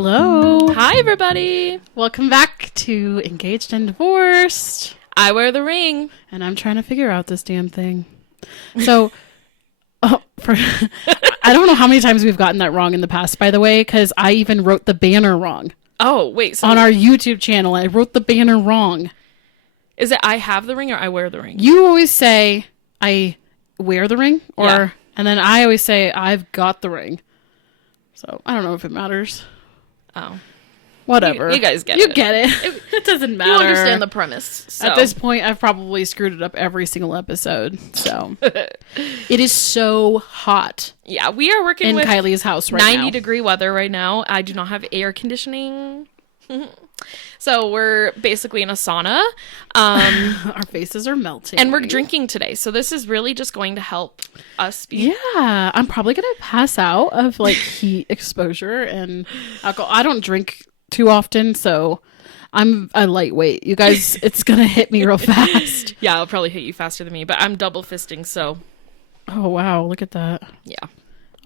Hello. Hi, everybody. Welcome back to Engaged and Divorced. I wear the ring. And I'm trying to figure out this damn thing. So, I don't know how many times we've gotten that wrong in the past, by the way, because I even wrote the banner wrong. Oh, wait. So on our YouTube channel, I wrote the banner wrong. Is it I have the ring or I wear the ring? You always say I wear the ring, and then I always say I've got the ring. So I don't know if it matters. Oh. Whatever. You guys get it. You get it. It doesn't matter. You understand the premise. So. At this point, I've probably screwed it up every single episode. So it is so hot. Yeah, we are working in with Kiley's house right 90-degree weather right now. I do not have air conditioning. So we're basically in a sauna. Our faces are melting. And we're drinking today. So this is really just going to help us be... Yeah. I'm probably going to pass out of like heat exposure and alcohol. I don't drink too often, so I'm a lightweight. You guys, it's going to hit me real fast. Yeah, it'll probably hit you faster than me, but I'm double fisting, so... Oh, wow. Look at that. Yeah.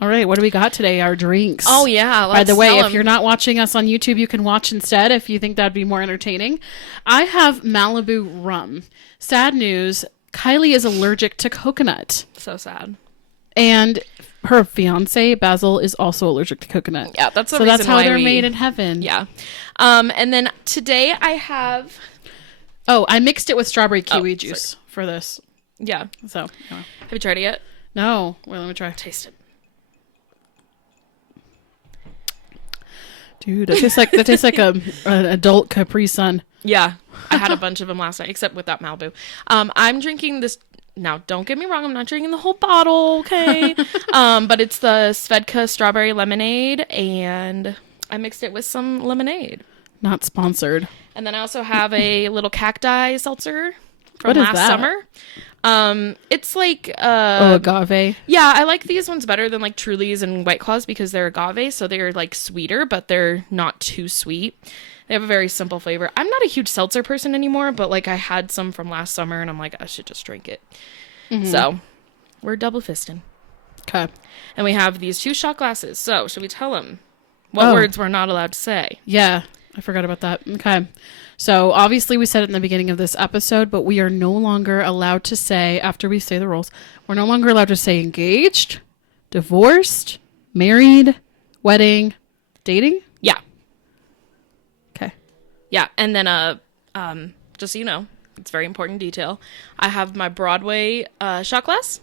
All right, what do we got today? Our drinks. Oh, yeah. By the way, if you're not watching us on YouTube, you can watch instead if you think that'd be more entertaining. I have Malibu rum. Sad news, Kiley is allergic to coconut. So sad. And her fiance, Basil, is also allergic to coconut. Yeah, that's the so reason that's how why they're made in heaven. Yeah. And then today I have... Oh, I mixed it with strawberry kiwi juice for this. Yeah. So, Have you tried it yet? No. Well, let me try. Taste it. Dude, that tastes like an adult Capri Sun. Yeah, I had a bunch of them last night, except with that Malibu. I'm drinking this now. Don't get me wrong; I'm not drinking the whole bottle, okay? But it's the Svedka strawberry lemonade, and I mixed it with some lemonade. Not sponsored. And then I also have a little cacti seltzer from what is last that? summer. It's like agave. Yeah, I like these ones better than like Truly's and White Claws because they're agave, so they're like sweeter, but they're not too sweet. They have a very simple flavor. I'm not a huge seltzer person anymore, but like I had some from last summer and I'm like, I should just drink it. Mm-hmm. So we're double fisting. Okay. And we have these 2 shot glasses. So should we tell them what words we're not allowed to say? Yeah, I forgot about that. Okay. So obviously we said it in the beginning of this episode, but we are no longer allowed to say, after we say the rules, we're no longer allowed to say engaged, divorced, married, wedding, dating. Yeah. Okay. Yeah. And then, just so you know, it's very important detail. I have my Broadway shot glass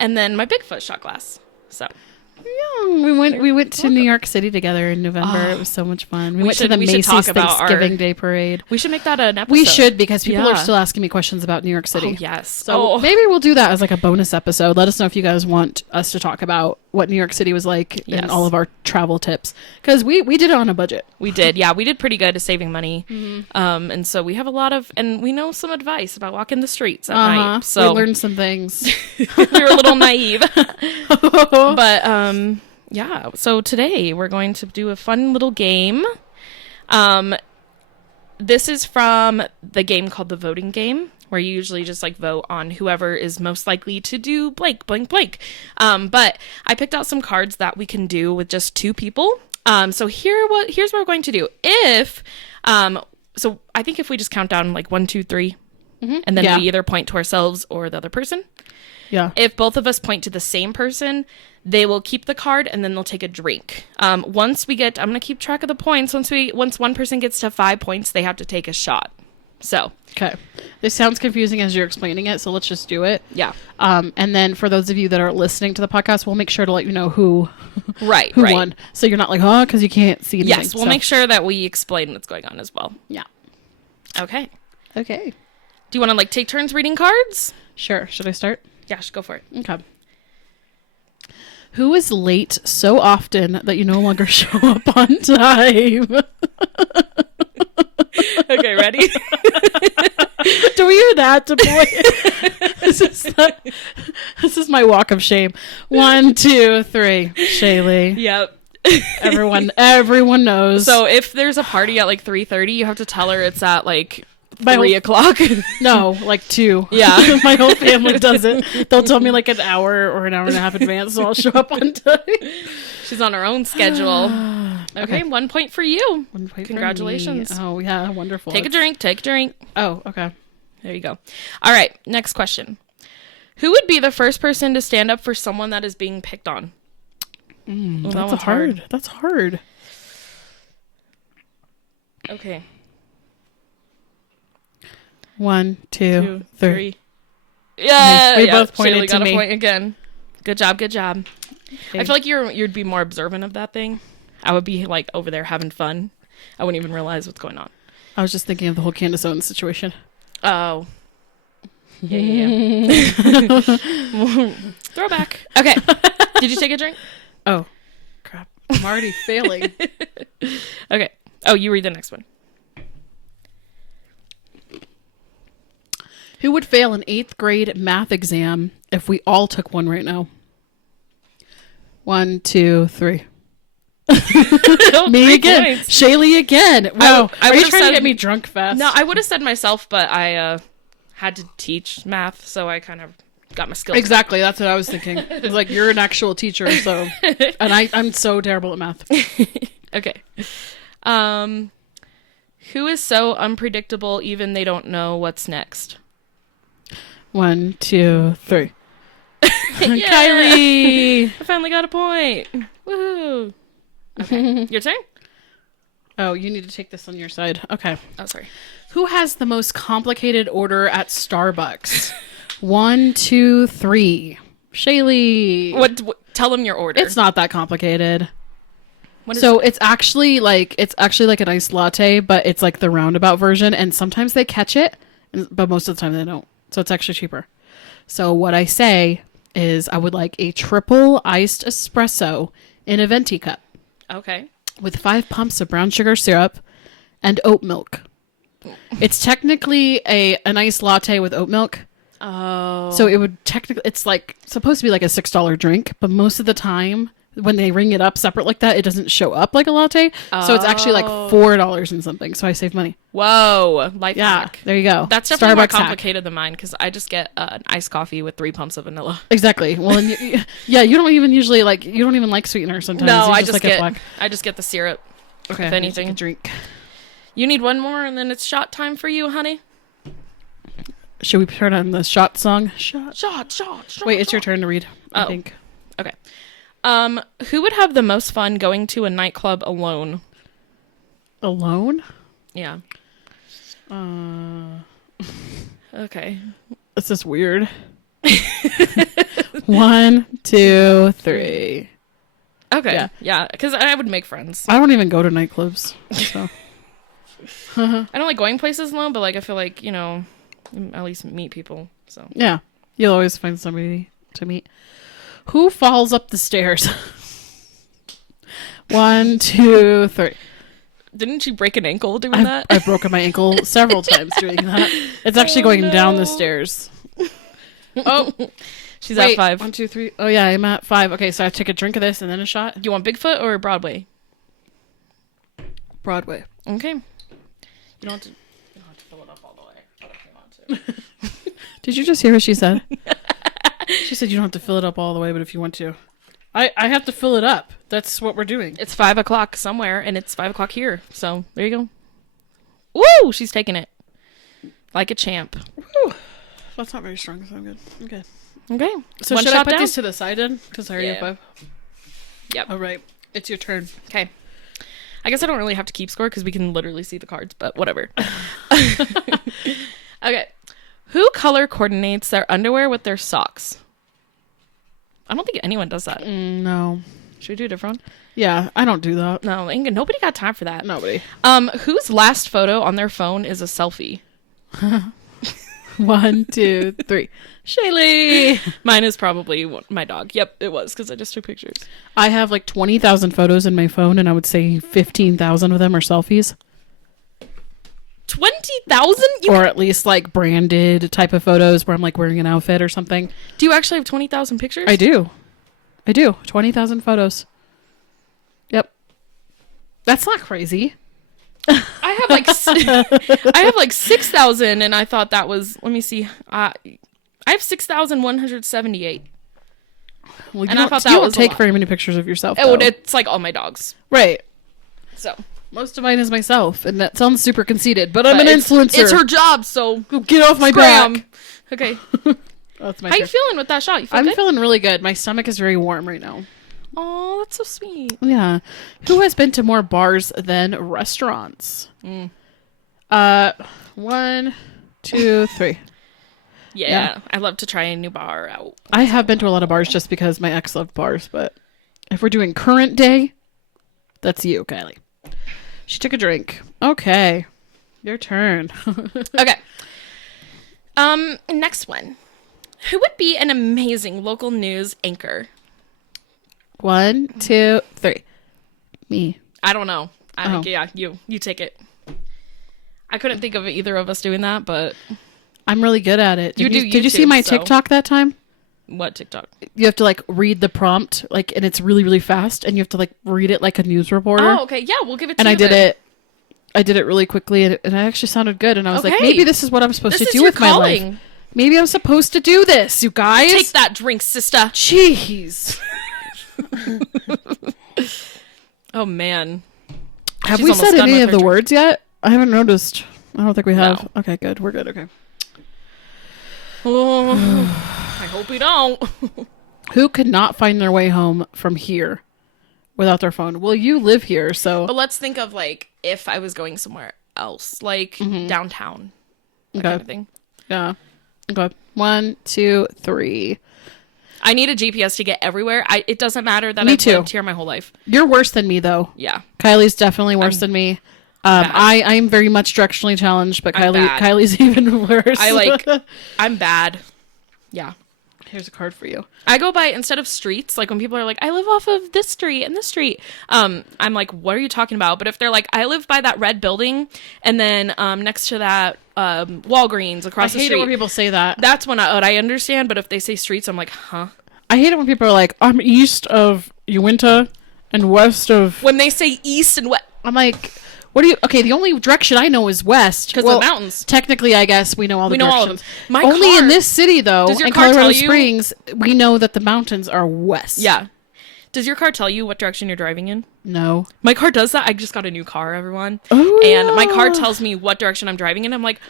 and then my Bigfoot shot glass. So. Yeah, we went to New York City together in November. It was so much fun. We went to the Macy's Thanksgiving Day Parade. We should make that an episode. We should, because people are still asking me questions about New York City. Oh, yes. So maybe we'll do that as like a bonus episode. Let us know if you guys want us to talk about what New York City was like and all of our travel tips. Because we did it on a budget. We did. Yeah, we did pretty good at saving money. Mm-hmm. And so we have a lot of, and we know some advice about walking the streets at night. So we learned some things. We were a little naive. But, yeah, so today we're going to do a fun little game. This is from the game called the voting game, where you usually just like vote on whoever is most likely to do blank, blank, blank. But I picked out some cards that we can do with just 2 people. So here's what we're going to do. So I think if we just count down like 1, 2, 3, and then we either point to ourselves or the other person. Yeah. If both of us point to the same person, they will keep the card and then they'll take a drink. Once we get, I'm going to keep track of the points. Once one person gets to 5 points, they have to take a shot. So. Okay. This sounds confusing as you're explaining it, so let's just do it. Yeah. And then for those of you that are listening to the podcast, we'll make sure to let you know who won. So you're not like, because you can't see anything. Yes, we'll make sure that we explain what's going on as well. Yeah. Okay. Okay. Do you want to like take turns reading cards? Sure. Should I start? Yeah, go for it. Okay. Who is late so often that you no longer show up on time? Okay, ready? Do we hear that, boy? This is my walk of shame. 1, 2, 3. Shaylee. Yep. Everyone knows. So if there's a party at like 3:30, you have to tell her it's at like 3 o'clock. No, like 2. Yeah. My whole family does it. They'll tell me like an hour or an hour and a half advance, so I'll show up on time. She's on her own schedule. Okay, 1 point for you. 1 point. Congratulations. For me. Oh yeah, wonderful. Take a drink. Oh, okay. There you go. All right, next question. Who would be the first person to stand up for someone that is being picked on? That's hard. That's hard. Okay. 1, 2, 3. Yeah, We both pointed Shaylee to got me. a point again. Good job. Okay. I feel like you'd be more observant of that thing. I would be like over there having fun. I wouldn't even realize what's going on. I was just thinking of the whole Candace Owens situation. Oh. Yeah. Throwback. Okay. Did you take a drink? Oh, crap. I'm already failing. Okay. Oh, you read the next one. Who would fail an 8th grade math exam if we all took one right now? 1, 2, 3. Me again. Points. Shaylee again. Wow. I Are you would've trying said- to get me drunk fast? No, I would have said myself, but I had to teach math, so I kind of got my skills. Exactly. That's what I was thinking. It was like, you're an actual teacher, so. And I'm so terrible at math. Okay. Who is so unpredictable even they don't know what's next? 1, 2, 3. Yeah. Kylie. I finally got a point. Woohoo. Okay. Your turn? Oh, you need to take this on your side. Okay. Oh, sorry. Who has the most complicated order at Starbucks? 1, 2, 3. Shaylee. What? Tell them your order. It's not that complicated. What is So it's actually like an iced latte, but it's like the roundabout version, and sometimes they catch it, but most of the time they don't. So it's actually cheaper. So what I say is I would like a triple iced espresso in a venti cup Okay. with 5 pumps of brown sugar syrup and oat milk. It's technically an iced latte with oat milk. Oh. So it would it's like supposed to be like a $6 drink, but most of the time when they ring it up separate like that, it doesn't show up like a latte. So it's actually like $4 and something. So I save money. Whoa. Life Yeah, hack. there you go. That's definitely more Starbucks hack. complicated than mine because I just get an iced coffee with 3 pumps of vanilla. Exactly. Well, and yeah, you don't even usually like sweetener sometimes. No, You I just like get it black. I just get the syrup. Okay, if I anything. take a drink. You need one more and then it's shot time for you, honey. Should we turn on the shot song? Shot. Shot. Wait, it's your turn to read. I Oh. think. Okay. Who would have the most fun going to a nightclub alone? Alone? Yeah. Okay. This is weird. 1, 2, 3. Okay. Yeah, because I would make friends. I don't even go to nightclubs. So. I don't like going places alone, but like I feel like, at least meet people. So Yeah. You'll always find somebody to meet. Who falls up the stairs? 1, 2, 3. didn't you break an ankle doing that? I've broken my ankle several times doing that. It's actually going down the stairs. Oh, She's wait, at 5. 1, 2, 3. Oh yeah, I'm at 5. Okay, so I take a drink of this and then a shot. Do you want Bigfoot or Broadway? Broadway. Okay. You don't have to fill it up all the way. But if you want to. Did you just hear what she said? She said you don't have to fill it up all the way, but if you want to. I have to fill it up. That's what we're doing. It's 5 o'clock somewhere, and it's 5 o'clock here. So there you go. Woo! She's taking it like a champ. Whew. That's not very strong, so I'm good. Okay. Okay. So One should I shot put down? these to the side then? Because I already have Yeah. 5. Yep. All right. It's your turn. Okay. I guess I don't really have to keep score because we can literally see the cards, but whatever. Okay. Who color coordinates their underwear with their socks? I don't think anyone does that. No. Should we do a different one? Yeah, I don't do that. No, nobody got time for that. Nobody. Whose last photo on their phone is a selfie? 1, 2, 3. Shaylee. Mine is probably my dog. Yep, it was because I just took pictures. I have like 20,000 photos in my phone, and I would say 15,000 of them are selfies. 20,000? Or at least like branded type of photos where I'm like wearing an outfit or something. Do you actually have 20,000 pictures? I do. 20,000 photos. Yep. That's not crazy. I have like 6,000, and I thought that was. Let me see. I have 6,178. Well, And I thought that you don't was a take lot. very many pictures of yourself. Oh, though. it's like all my dogs. Right. So most of mine is myself, and that sounds super conceited, but I'm an influencer. It's her job, so get off my back. Okay. Oh, that's my How you turn. feeling with that shot? You feel I'm good? feeling really good. My stomach is very warm right now. Oh, that's so sweet. Yeah. Who has been to more bars than restaurants? 1, 2, 3. Yeah, I love to try a new bar out. I have been to a lot of bars just because my ex loved bars, but if we're doing current day, that's you, Kylie. She took a drink. Okay. Your turn. Okay. Next one. Who would be an amazing local news anchor? 1, 2, 3. Me. I don't know. Yeah, you take it. I couldn't think of either of us doing that, but I'm really good at it. You do Did you see YouTube, my so- TikTok that time? what TikTok? You have to like read the prompt, like, and it's really, really fast, and you have to like read it like a news reporter. Oh, okay. Yeah, we'll give it to And you. I did then. it. I did it really quickly, and it actually sounded good. And I was like, Okay. maybe this is what I'm supposed This to is do your with my life. calling. Maybe I'm supposed to do this, you guys. Take that drink, sister. Jeez. Oh man. Have She's we almost said done any with of her the drink. words yet? I haven't noticed. I don't think we have. No. Okay, good. We're good. Okay. Oh, I hope we don't. Who could not find their way home from here without their phone? Well, you live here, so. But let's think of like if I was going somewhere else, like downtown, that Okay. kind of thing. Yeah. Okay. 1, 2, 3. I need a GPS to get everywhere. It doesn't matter that Me I've too. lived here my whole life. You're worse than me, though. Yeah. Kylie's definitely worse than me. bad. I'm very much directionally challenged, but I'm bad. Kylie's even worse. I'm bad. Yeah. Here's a card for you. I go by, instead of streets, like when people are like, I live off of this street and this street, I'm like, what are you talking about? But if they're like, I live by that red building and then next to that Walgreens across the I hate street. it when people say that. That's when I understand, but if they say streets, I'm like, huh? I hate it when people are like, I'm east of Uinta and west of... When they say east and west. I'm like, what do you... Okay, the only direction I know is west. Because of the mountains. Technically, I guess we know all the We know all of directions. them. My Only car- in this city, though, Does your in car Colorado tell you- Springs, we know that the mountains are west. Yeah. Does your car tell you what direction you're driving in? No. My car does that. I just got a new car, everyone. Oh, And my car yeah. tells me what direction I'm driving in. I'm like,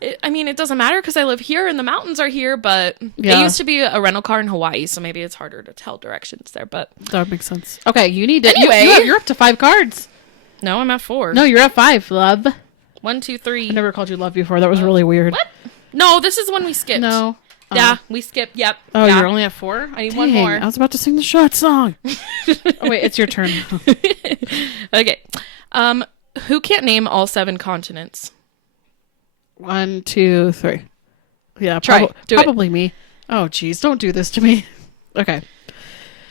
it doesn't matter because I live here and the mountains are here, but Yeah. it used to be a rental car in Hawaii, so maybe it's harder to tell directions there. But That would make sense. Okay, you need to... Anyway. You're up to 5 cards. no, I'm at 4. No, you're at 5, love. 1, 2, 3. I never called you love before. That was really weird. What? No, this is the one we skipped. No. Yeah, we skipped. Yep. Oh, yeah. you're only at 4? I need Dang, one more. I was about to sing the shot song. Oh, wait, it's your turn. Okay. Who can't name all 7 continents? 1, 2, 3. Yeah, Try. Do it. probably me. Oh, geez, don't do this to me. Okay.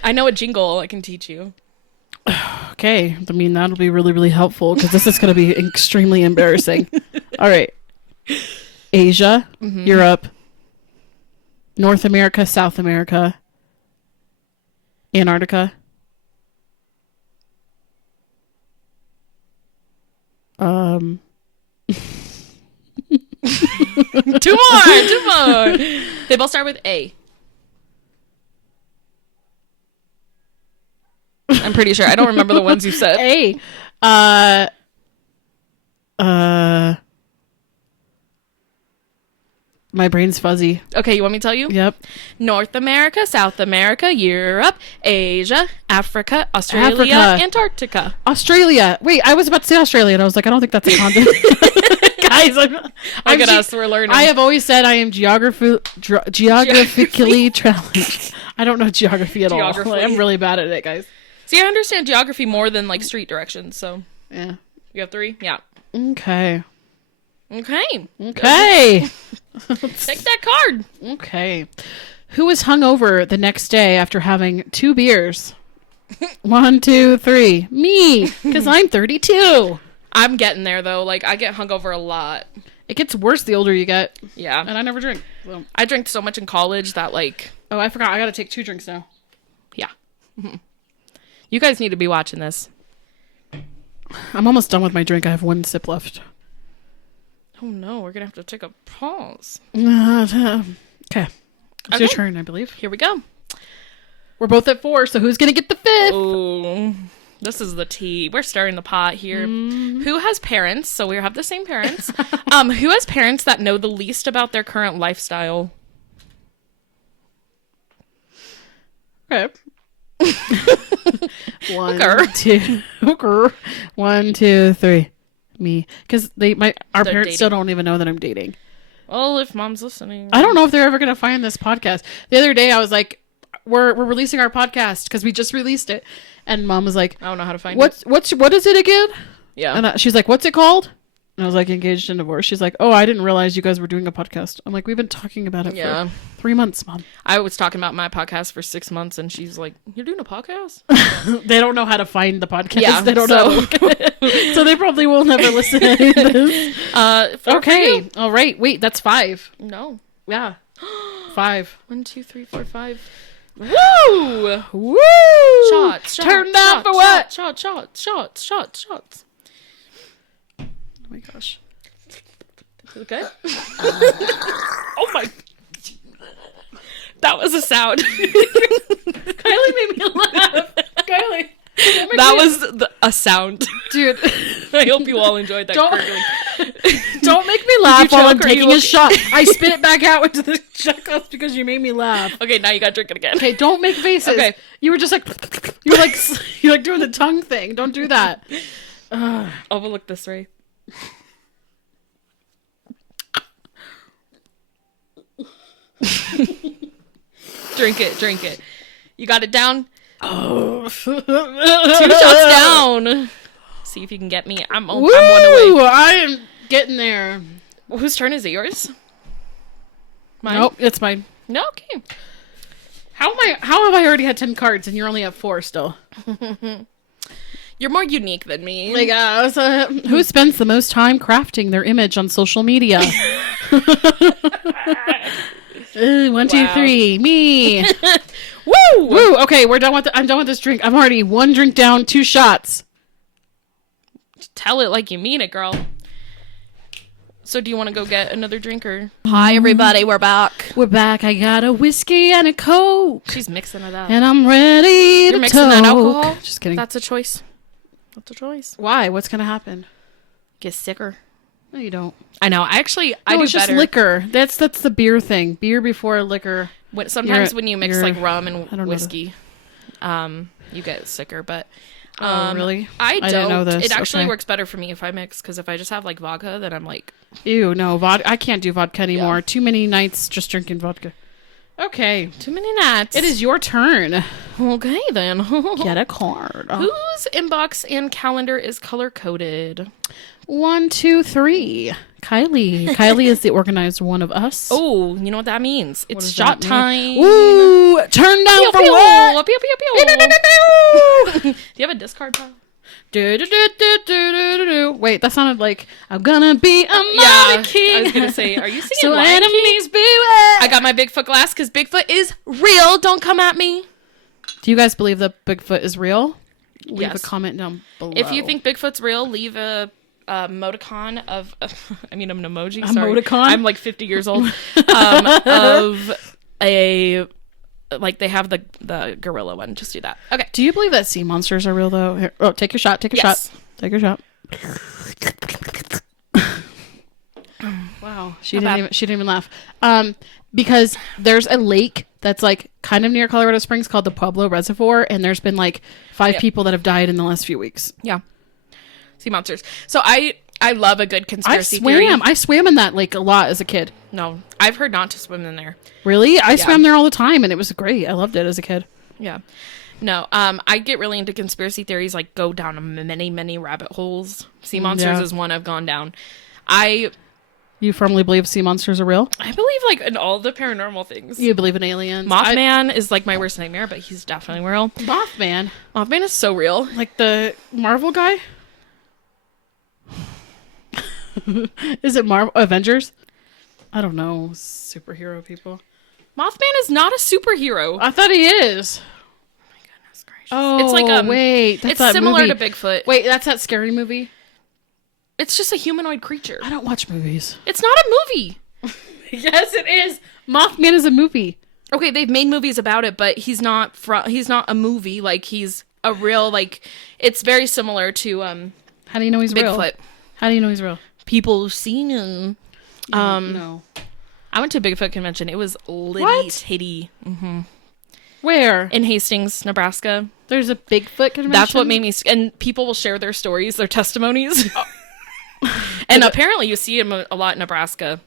I know a jingle I can teach you. Okay. I mean, that'll be really, really helpful because this is going to be extremely embarrassing. All right. Asia, Europe, North America, South America, Antarctica. 2 more. They both start with A. I'm pretty sure. I don't remember the ones you said. A. My brain's fuzzy. Okay, you want me to tell you? Yep. North America, South America, Europe, Asia, Africa, Australia, Africa. Antarctica. Australia. Wait, I was about to say Australia, and I was like, I don't think that's a continent. Guys, Look at us, we're learning. I have always said I am geographically challenged. I don't know geography at all. Geography. I'm really bad at it, guys. See, I understand geography more than like street directions, so Yeah. you have 3? Yeah. Okay. Okay. Okay. Take that card. Okay. Who was hungover the next day after having 2 beers? 1, 2, 3. Me, because I'm 32. I'm getting there though. Like I get hungover a lot. It gets worse the older you get, Yeah. and I never drink. So. I drank so much in college that like, Oh, I forgot. I got to take 2 drinks now. yeah. You guys need to be watching this. I'm almost done with my drink. I have 1 sip left. Oh no, we're gonna have to take a pause. Okay. It's your Okay. turn, I believe. Here we go. We're both at 4, so who's going to get the 5th? Oh, This is the tea. We're stirring the pot here. Who has parents? So we have the same parents. Who has parents that know the least about their current lifestyle? Okay. One, two, three. Me. Because our parents dating. still don't even know that I'm dating. Well, if mom's listening. I don't know if they're ever going to find this podcast. The other day I was like, we're releasing our podcast because we just released it. And mom was like, I don't know how to find it. What is it again? Yeah. And she's like, what's it called? And I was like, Engaged in Divorce. She's like, oh, I didn't realize you guys were doing a podcast. I'm like, we've been talking about it for 3 months, Mom. I was talking about my podcast for 6 months, and she's like, you're doing a podcast? They don't know how to find the podcast. Yeah, they don't know how to look at it. So they probably will never listen to any of this. Okay. All right. Wait, that's 5. No. Yeah. 5. 1, 2, 3, 4, 5. Woo! Woo! Shots. Turn down for what? Shots. Oh my gosh. Okay. Oh my. That was a sound. Kylie made me laugh. Kylie. That was a sound. Dude. I hope you all enjoyed that. Don't make me laugh while I'm taking a okay? shot. I spit it back out into the shot glass because you made me laugh. Okay, now you gotta drink it again. Okay, don't make faces. Okay. You were just like, you're like doing the tongue thing. Don't do that. Overlook this way. Drink it. You got it down? Oh. 2 shots down. See if you can get me. I'm 1 away. I am getting there. Well, whose turn is it? Yours? Mine? Nope, it's mine. No, okay. How have I already had 10 cards and you're only at 4 still? You're more unique than me. My gosh. Who spends the most time crafting their image on social media? 1, 2, 3. Me. Woo! Woo! Okay, I'm done with this drink. I'm already 1 drink down, 2 shots. Tell it like you mean it, girl. So do you want to go get another drink or? Hi, everybody. We're back. We're back. I got a whiskey and a Coke. She's mixing it up. And I'm ready You're to mixing that toke. alcohol? Just kidding. That's a choice. That's a choice. Why? What's going to happen? Get sicker. No, you don't. I know. I do it's just better. liquor. That's the beer thing. Beer before liquor. Sometimes when you mix like rum and know whiskey, you get sicker. But oh, really? I didn't know this. It actually Okay. works better for me if I mix, because if I just have like vodka, then I'm like, ew, no. I can't do vodka anymore. Yeah. Too many nights just drinking vodka. Okay. too many nights. It is your turn. Okay, then. Get a card. Whose inbox and calendar is color coded? 1, 2, 3. Kylie. Kylie is the organized one of us. Oh, you know what that means? It's does shot that time. mean? Ooh, turn down Pew, for pew. what? Pew, pew, pew. Do you have a discard pile? Wait, that sounded like I'm gonna be a I mannequin. was gonna say, are you singing So Lion King? enemies beware. I got my Bigfoot glass because Bigfoot is real. Don't come at me. Do you guys believe that Bigfoot is real? Leave Yes. a comment down below. If you think Bigfoot's real, leave a emoticon of, I mean, an emoji. Sorry. Emoticon? I'm like 50 years old. Of a, like they have the gorilla one. Just do that. Okay. Do you believe that sea monsters are real though? Here, take your shot. Take your Yes. shot. Take your shot. Wow, she Not didn't even laugh. Because there's a lake that's like kind of near Colorado Springs called the Pueblo Reservoir, and there's been like 5 people that have died in the last few weeks. Yeah. Sea monsters. So I love a good conspiracy theory. I swam in that lake a lot as a kid. No, I've heard not to swim in there. Really? I swam there all the time, and it was great. I loved it as a kid. Yeah. No, I get really into conspiracy theories, like go down many, many rabbit holes. Sea monsters is one I've gone down. You firmly believe sea monsters are real? I believe like in all the paranormal things. You believe in aliens? Mothman is like my worst nightmare, but he's definitely real. Mothman? Mothman is so real. Like the Marvel guy? Is it Marvel Avengers? I don't know. Superhero people. Mothman is not a superhero. I thought he is. Oh my goodness gracious. Oh, it's like wait. That's it's that similar movie. to Bigfoot. Wait, that's that scary movie? It's just a humanoid creature. I don't watch movies. It's not a movie. Yes, it is. Mothman is a movie. Okay, they've made movies about it, but he's not a movie. Like he's a real, like, it's very similar to How do you know he's real? Bigfoot. How do you know he's real? People have seen him. No. I went to a Bigfoot convention. It was litty What? titty. Where? In Hastings, Nebraska. There's a Bigfoot convention? That's what made me... And people will share their stories, their testimonies. And apparently you see them a lot in Nebraska.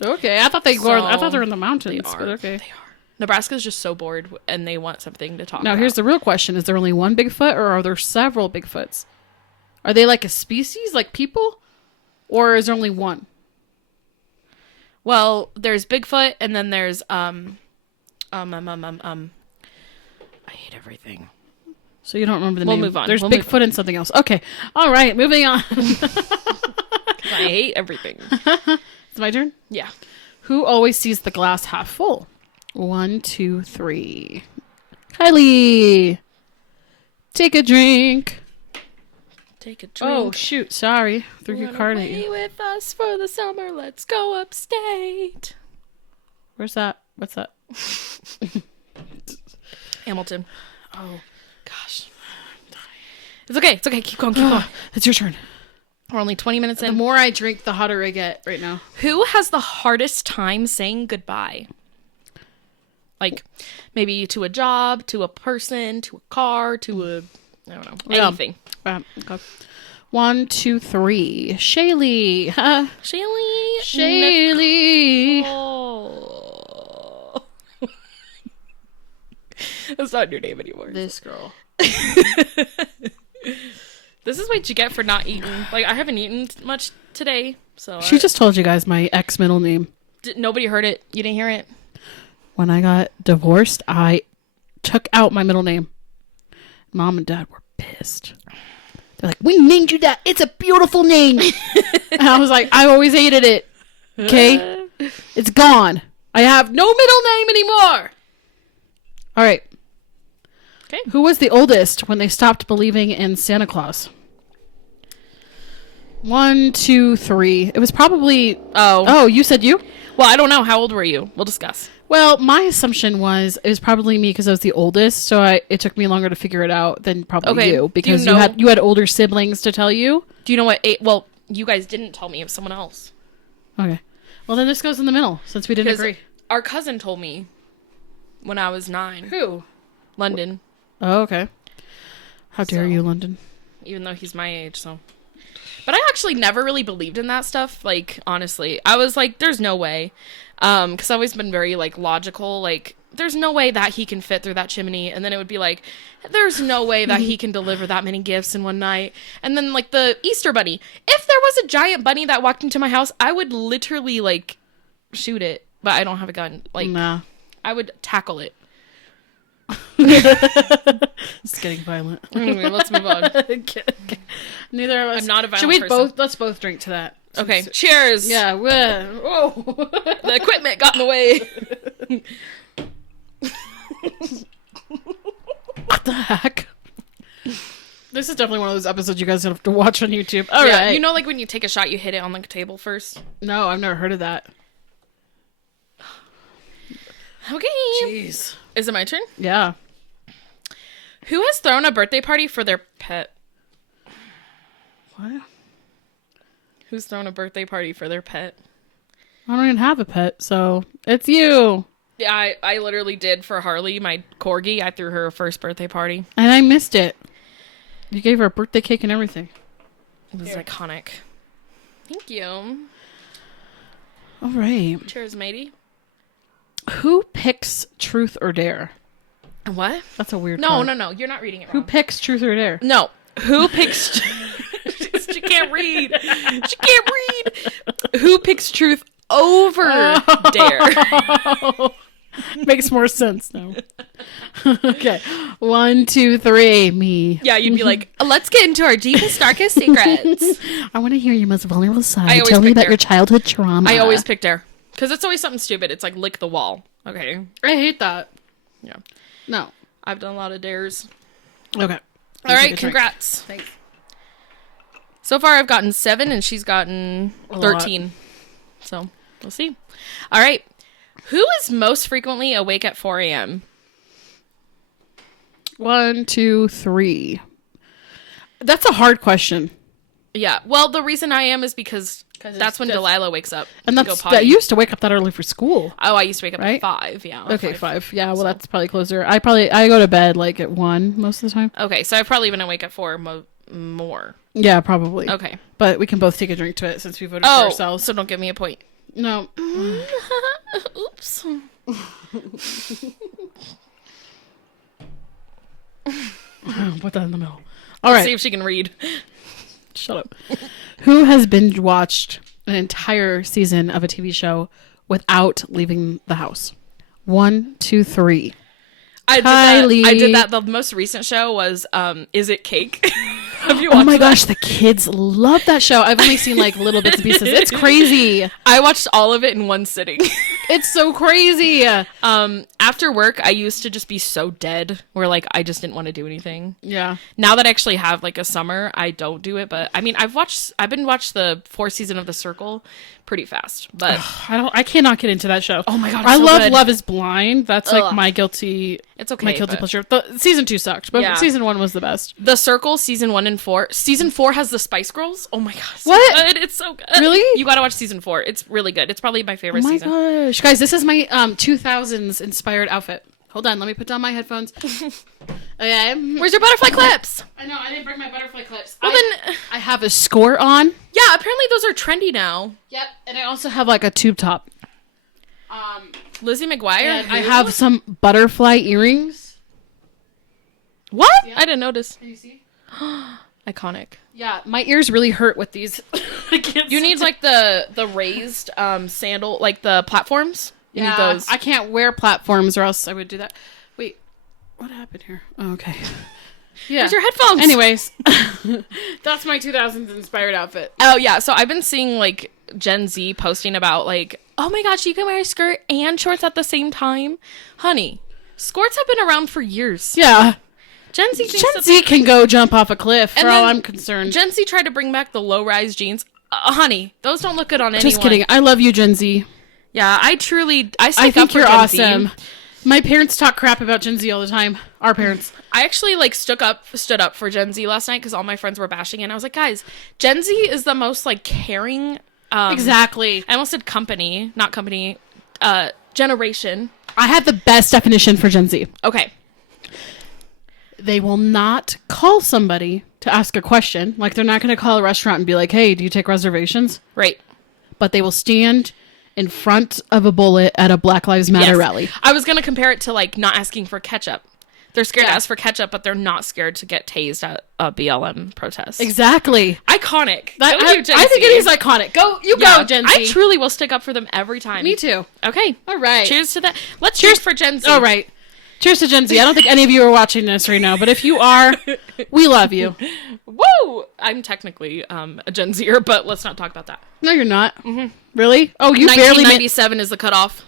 Okay, I thought they were. I thought they were in the mountains. They are. But okay. They are. Nebraska's just so bored, and they want something to talk about. Now, here's the real question. Is there only one Bigfoot, or are there several Bigfoots? Are they like a species, like people? Or is there only one? Well, there's Bigfoot, and then there's I hate everything. So you don't remember the We'll name? move on. There's We'll move Bigfoot and something else. Okay. All right, moving on. I hate everything. It's my turn? Yeah. Who always sees the glass half full? 1, 2, 3. Kylie. Take a drink. Take a drink. Oh, shoot. Sorry. Threw your Run card at away you. with us for the summer. Let's go upstate. Where's that? What's that? Hamilton. Oh, gosh. It's okay. It's okay. Keep going. Keep going. It's your turn. We're only 20 minutes The in. more I drink, the hotter I get right now. Who has the hardest time saying goodbye? Like, maybe to a job, to a person, to a car, to a, I don't know, Yeah. anything. Okay. 1, 2, 3. Shaylee. Shaylee. Shaylee. Oh. That's not your name anymore. This girl. This is what you get for not eating. Like, I haven't eaten much today, so. She just told you guys my ex middle name. Nobody heard it. You didn't hear it? When I got divorced, I took out my middle name. Mom and Dad were pissed. They're like, we named you that. It's a beautiful name. And I was like, I always hated it. Okay? It's gone. I have no middle name anymore. All right. Okay. Who was the oldest when they stopped believing in Santa Claus? 1, 2, 3. It was probably... Oh, you said you? Well, I don't know. How old were you? We'll discuss. Well, my assumption was it was probably me because I was the oldest, so it took me longer to figure it out than probably you because you know- you had older siblings to tell you. Do you know what? Well, you guys didn't tell me. It was someone else. Okay. Well, then this goes in the middle since we didn't Because agree. our cousin told me when I was 9. Who? London. Oh, okay. How dare So- you, London? Even though he's my age, so. But I actually never really believed in that stuff. Like, honestly, I was like, there's no way. Because I've always been very, like, logical. Like, there's no way that he can fit through that chimney. And then it would be like, there's no way that he can deliver that many gifts in one night. And then, like, the Easter bunny. If there was a giant bunny that walked into my house, I would literally, like, shoot it. But I don't have a gun. Like, Nah. I would tackle it. It's getting violent. Anyway, let's move on. Neither of us. I'm not a violent Should we person. let's both drink to that. Okay, cheers. Yeah. Whoa. The equipment got in the way. What the heck? This is definitely one of those episodes you guys have to watch on YouTube. All right. You know, like when you take a shot, you hit it on the table first. No, I've never heard of that. Okay. Jeez. Is it my turn? Yeah. Who has thrown a birthday party for their pet? What? Who's thrown a birthday party for their pet? I don't even have a pet, so it's you. Yeah, I literally did for Harley, my corgi. I threw her first birthday party. And I missed it. You gave her a birthday cake and everything. It was iconic. Thank you. All right. Cheers, matey. Who picks truth or dare? What? That's a weird No, card. no. You're not reading it Who wrong. picks truth or dare? No. Who picks... She can't read. She can't read. Who picks truth over dare? Makes more sense now. Okay. 1, 2, 3. Me. Yeah, you'd be like, let's get into our deepest, darkest secrets. I want to hear your most vulnerable I side. always Tell me pick about dare. your childhood trauma. I always pick dare. Because it's always something stupid. It's like lick the wall. Okay. I hate that. Yeah. No. I've done a lot of dares. Okay. All right, congrats. Thanks. So far, I've gotten 7, and she's gotten A 13. So, we'll see. All right. Who is most frequently awake at 4 a.m.? 1, 2, 3. That's a hard question. Yeah. Well, the reason I am is because that's when Delilah wakes up. And to that's go potty. that used to wake up that early for school. Oh, I used to wake up Right? at 5. Yeah. Okay, 5. Yeah, well, that's probably closer. I go to bed like at 1 most of the time. Okay, so I've probably been awake at 4 more. Yeah, probably. Okay. But we can both take a drink to it since we voted for Oh, ourselves. so don't give me a point. No. Oops. Put that in the middle. All right. See if she can read. Shut up. Who has binge watched an entire season of a TV show without leaving the house? 1, 2, 3. I did that. The most recent show was Is It Cake? Have you watched Oh my that? gosh, the kids love that show. I've only seen like little bits and pieces. It's crazy. I watched all of it in one sitting. It's so crazy. After work, I used to just be so dead where like I just didn't want to do anything. Yeah. Now that I actually have like a summer, I don't do it. But I mean, I've been watched the 4th season of The Circle pretty fast. But I cannot get into that show. Oh my God, I it's so love good. Love is Blind. That's like Ugh. my guilty. It's okay, My guilty but- pleasure. The season 2 sucked, but Yeah. season 1 was the best. The Circle season 1 and 4. Season 4 has the Spice Girls. Oh my god, so What? good. It's so good. Really? You gotta watch season 4. It's really good. It's probably my Oh favorite my season. gosh, guys, this is my 2000s inspired outfit. Hold on, let me put down my headphones. Okay. Where's your butterfly clips? I know I didn't bring my butterfly clips. Well then, I have a score on. yeah. Apparently those are trendy now. Yep, and I also have like a tube top. Lizzie McGuire. And I who? have some butterfly earrings. What? Yeah. I didn't notice. Can you see? Iconic. Yeah, my ears really hurt with these. I can't You sit need like the raised sandal, like the platforms. You need those. I can't wear platforms or else I would do that. Wait, what happened here? Oh, okay. Yeah. Where's your headphones? Anyways, that's my 2000s inspired outfit. Oh yeah, so I've been seeing like Gen Z posting about like, oh my gosh, you can wear a skirt and shorts at the same time. Honey, skirts have been around for years. Yeah. Gen Z thinks Gen that- Z can go jump off a cliff for And all then I'm concerned. Gen Z tried to bring back the low-rise jeans. Honey, those don't look good on anyone. Just kidding. I love you, Gen Z. Yeah, I stick I up think for you're Gen awesome. Z. My parents talk crap about Gen Z all the time. Our parents. I actually like stood up for Gen Z last night because all my friends were bashing it. And I was like, guys, Gen Z is the most like caring. Exactly. I almost said company, not company. Generation. I have the best definition for Gen Z. Okay. They will not call somebody to ask a question. Like, they're not going to call a restaurant and be like, hey, do you take reservations? Right. But they will stand in front of a bullet at a Black Lives Matter Yes. rally. I was going to compare it to like not asking for ketchup. They're scared to Yeah. ask for ketchup, but they're not scared to get tased at a BLM protest. Exactly. Iconic. That, Go I, you, Gen I think Z. it is iconic. Go, Yeah. go, Gen Z. I truly will stick up for them every time. Me too. Okay. All right. Cheers to that. Let's cheers for Gen Z. All right. Cheers to Gen Z. I don't think any of you are watching this right now, but if you are, we love you. Woo! I'm technically a Gen Zer, but let's not talk about that. No, you're not. Mm-hmm. Really? Oh, you barely made... 1997 is the cutoff.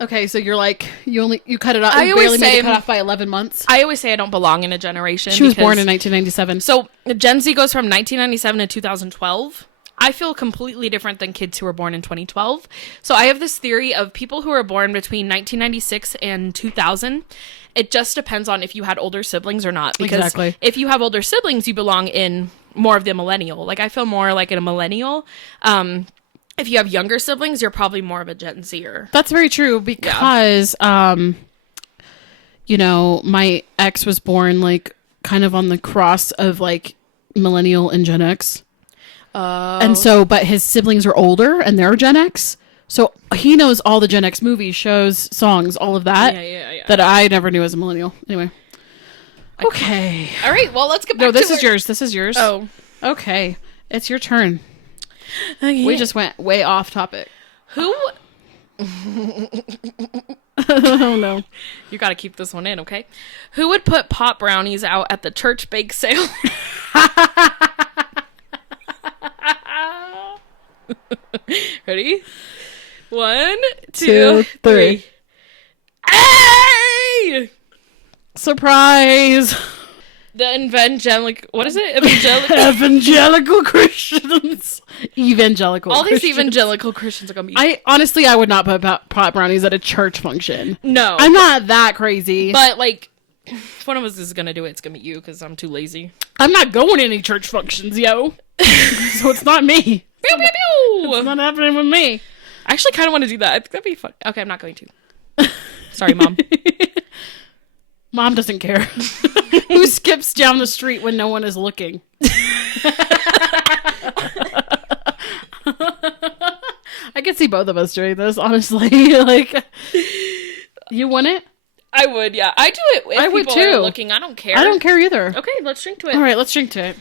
Okay, so you're like, you cut it off. I You always barely made say- it cut off by 11 months. I always say I don't belong in a generation. She was born because- in 1997. So Gen Z goes from 1997 to 2012. I feel completely different than kids who were born in 2012. So I have this theory of people who were born between 1996 and 2000. It just depends on if you had older siblings or not. Because Exactly. if you have older siblings, you belong in more of the millennial. Like I feel more like in a millennial. If you have younger siblings, you're probably more of a Gen Zer. That's very true because, you know, my ex was born like kind of on the cross of like millennial and Gen X. And so, but his siblings are older and they're Gen X. So he knows all the Gen X movies, shows, songs, all of that. Yeah. That I never knew as a millennial. Anyway. Okay. All right, well, let's get back No, to this is yours. This is yours. Oh. Okay. It's your turn. Okay. We just went way off topic. Who... Oh, no. You got to keep this one in, okay? Who would put pop brownies out at the church bake sale? Ready? 1, 2, 3. Hey! Surprise. The evangelical... What is it? Evangelical... Evangelical Christians. Evangelical All these Christians. evangelical Christians are going to be... I would not put pot brownies at a church function. No. I'm not that crazy. But, like, If one of us is gonna do it, it's gonna be you because I'm too lazy. I'm not going to any church functions, yo. So it's not me. Pew, pew, pew. It's not happening with me. I actually kind of want to do that. I think that'd be fun. Okay, I'm not going to. Sorry, Mom. Mom doesn't care. Who skips down the street when no one is looking? I could see both of us doing this, honestly. Like, you want it? I would, yeah. I do it if I would people are too. looking. I don't care. I don't care either. Okay, let's drink to it. All right, let's drink to it.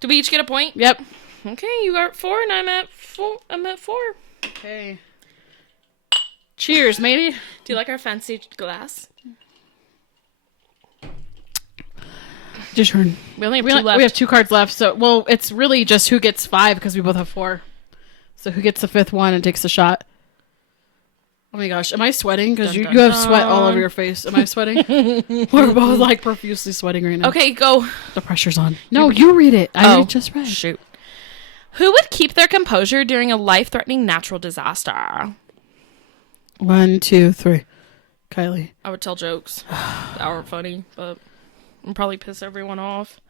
Do we each get a point? Yep. Okay, you are at 4 and I'm at 4. Okay. Cheers, matey. Do you like our fancy glass? Your turn. We only have We 2 left. have 2 cards left, so, well, it's really just who gets 5 because we both have 4. So who gets the 5th one and takes the shot? Oh my gosh, am I sweating? Because Dun, you dun, have sweat all dun. over your face. Am I sweating? We're both like profusely sweating right now. Okay, go. The pressure's on. No, you read it. I just read. Shoot. Who would keep their composure during a life-threatening natural disaster? 1, 2, 3. Kylie. I would tell jokes that aren't funny, but I'd probably piss everyone off.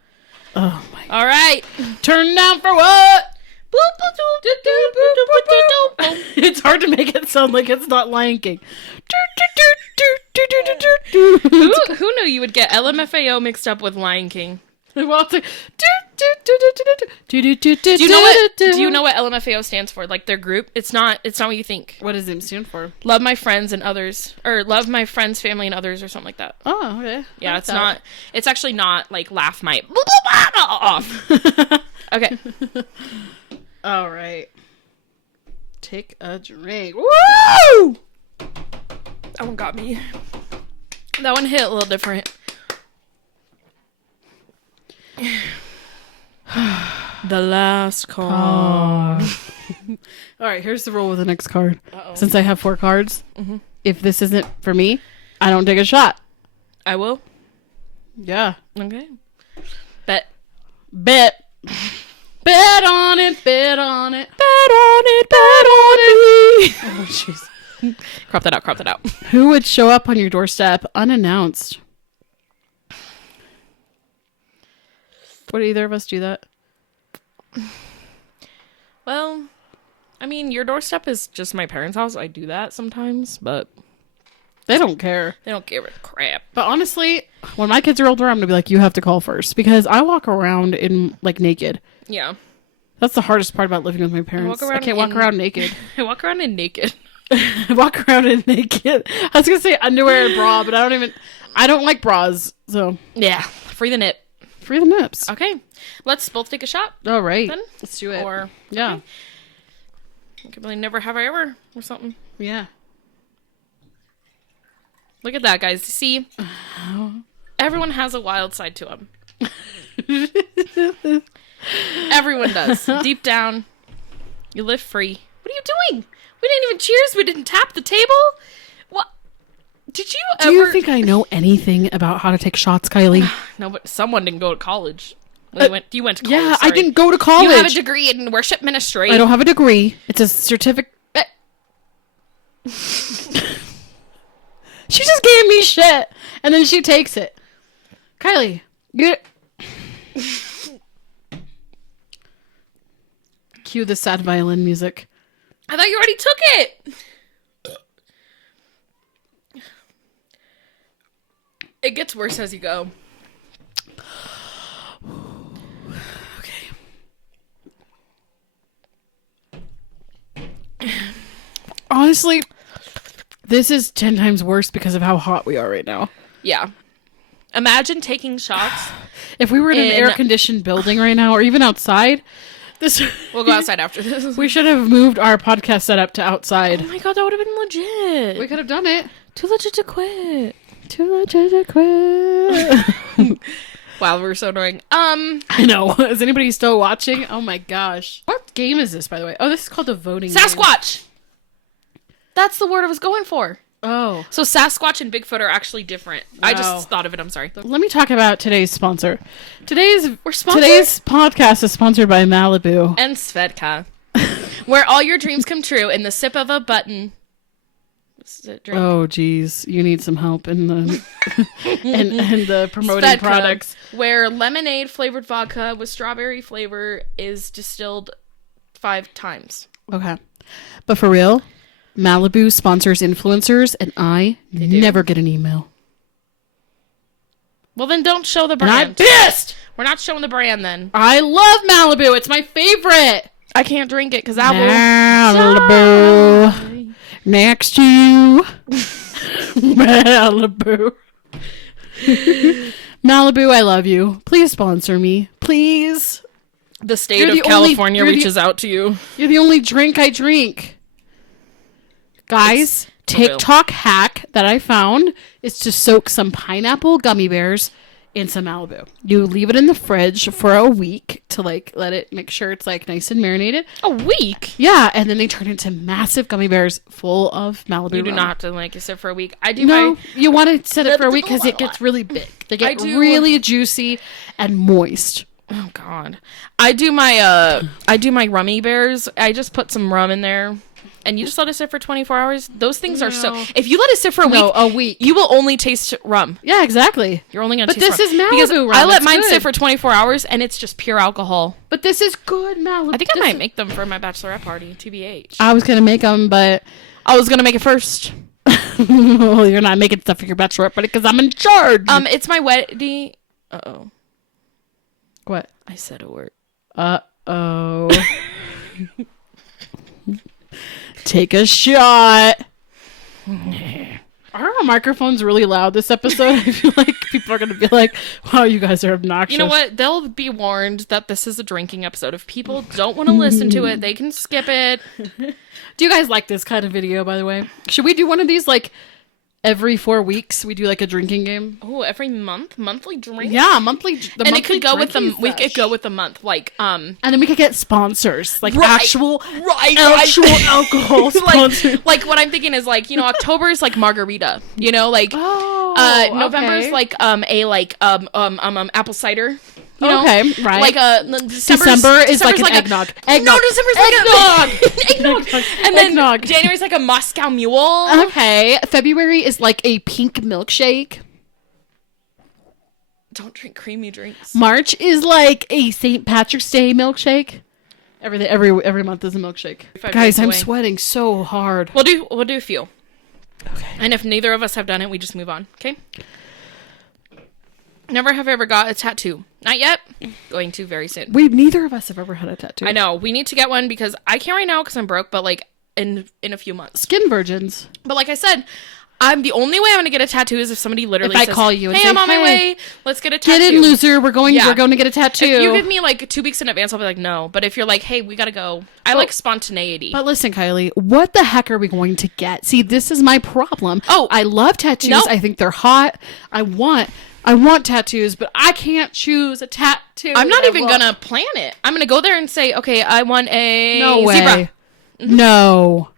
Oh my. All right. Turn down for what? It's hard to make it sound like it's not Lion King. Who knew you would get LMFAO mixed up with Lion King? Well, it's like, Do you know what LMFAO stands for? Like their group? It's not what you think. What does it stand for? Love my friends and others, or love my friends, family, and others, or something like that. Oh, okay. Yeah, it's not. It's actually not like laugh my off. Okay. All right. Take a drink. Woo! That one got me. That one hit a little different. The last card. All right, here's the rule with the next card. Uh-oh. Since I have 4 cards, if this isn't for me, I don't take a shot. I will. Yeah. Okay. Bet. Bet. Bet on it, bet on it. Bet on it, bet on it. Oh, jeez. Crop that out. Who would show up on your doorstep unannounced? Would either of us do that? Well, I mean, your doorstep is just my parents' house. I do that sometimes, but They don't care. they don't give a crap. But honestly, when my kids are older, I'm going to be like, you have to call first. Because I walk around in, like, naked. Yeah. That's the hardest part about living with my parents. I can't walk around naked. I walk around in naked. I walk around in naked. I was going to say underwear and bra, but I don't like bras. So, Yeah. Free the nip. free the nips. Okay. Let's both take a shot. All right. Then? Let's do it. Or, yeah. okay. I could really never have I ever or something. Yeah. Look at that, guys. See? Everyone has a wild side to them. Everyone does. Deep down, you live free. What are you doing? We didn't even cheers. We didn't tap the table. What? Did you Do you think I know anything about how to take shots, Kylie? No, but someone didn't go to college. You went to college. Yeah, I sorry. didn't go to college. You have a degree in worship ministry. I don't have a degree. It's a certificate. She just gave me shit, and then she takes it. Kylie, cue the sad violin music. I thought you already took it. It gets worse as you go. Honestly, this is 10 times worse because of how hot we are right now. Yeah. Imagine taking shots. If we were in an air-conditioned building right now, or even outside, We'll go outside after this. we should have moved our podcast setup to outside. Oh my god, that would have been legit. We could have done it. Too legit to quit. Too legit to quit. Wow, we're so annoying. I know. Is anybody still watching? Oh my gosh. What game is this, by the way? Oh, this is called the voting game. Sasquatch! That's the word I was going for. Oh. So Sasquatch and Bigfoot are actually different. I Wow. just thought of it, I'm sorry. Let me talk about today's sponsor. Today's sponsored? Today's podcast is sponsored by Malibu. And Svedka. Where all your dreams come true in the sip of a button. drink. Oh, geez. You need some help in the and the promoting Svedka, products. where lemonade flavored vodka with strawberry flavor is distilled 5 times. Okay. But for real, Malibu sponsors influencers, and I never get an email. Well, then don't show the And brand. I'm pissed! We're not showing the brand then. I love Malibu. It's my favorite. I can't drink it because I will. Malibu. Next to you. Malibu. Malibu, I love you. Please sponsor me. Please. The state You're of the only- California you're the- reaches out to you. You're the only drink I drink. Guys, It's for real. TikTok hack that I found is to soak some pineapple gummy bears in some Malibu. You leave it in the fridge for a week to like let it make sure it's like nice and marinated. A week? Yeah, and then they turn into massive gummy bears full of Malibu. You do rum. not have to like sit for a week. I do No, my. you want to set it for a week because it gets really big. They get really juicy and moist. Oh God, I do my rummy bears. I just put some rum in there, and you just let it sit for 24 hours. Those things are so. No. If you let it sit for A week. you will only taste rum. Yeah, exactly. You're only gonna. But taste this rum. is because Malibu rum. I let It's mine good. sit for 24 hours, and it's just pure alcohol. But this is good Malibu. I think I might make them for my bachelorette party. TBH. I was gonna make them, but I was gonna make it first. well, you're not making stuff for your bachelorette party because I'm in charge. It's my wedding. Uh-oh. What? I said a word. Uh-oh. Take a shot. Are our microphones really loud this episode? I feel like people are going to be like, wow, you guys are obnoxious. You know what? They'll be warned that this is a drinking episode. If people don't want to listen to it, they can skip it. Do you guys like this kind of video, by the way? Should we do one of these, like, every 4 weeks? We do, like, a drinking game? Oh, every monthly drink. Yeah, monthly. And it could go with the. We could go with the month, like And then we could get sponsors, like Right. actual right. alcohol sponsors. like what I'm thinking is like October is like margarita, like November's okay. like apple cider. You know? Okay, right. Like December is like an eggnog. No, December's like Eggnog. eggnog. And then Eggnog. January's like a Moscow Mule. Okay, February is like a pink milkshake. Don't drink creamy drinks. March is like a St. Patrick's Day milkshake. Every month is a milkshake. Guys, I'm sweating so hard. We'll do a few. Okay. And if neither of us have done it, we just move on. Okay. Never have I ever got a tattoo. Not yet. Going to very soon. Neither of us have ever had a tattoo. I know. We need to get one because I can't right now because I'm broke, but like in a few months. Skin virgins. But like I said, I'm the only way I'm going to get a tattoo is if somebody literally If I says, call you and hey, say, I'm on my "Hey, way. Let's get a tattoo. Get in, loser. We're going Yeah. to get a tattoo. If you give me like 2 weeks in advance, I'll be like, no. But if you're like, hey, we got to go. I like spontaneity. But listen, Kylie, what the heck are we going to get? See, this is my problem. Oh, I love tattoos. no. I think they're hot. I want tattoos, but I can't choose a tattoo. I'm not that even going to plan it. I'm going to go there and say, okay, I want a No way. zebra. No.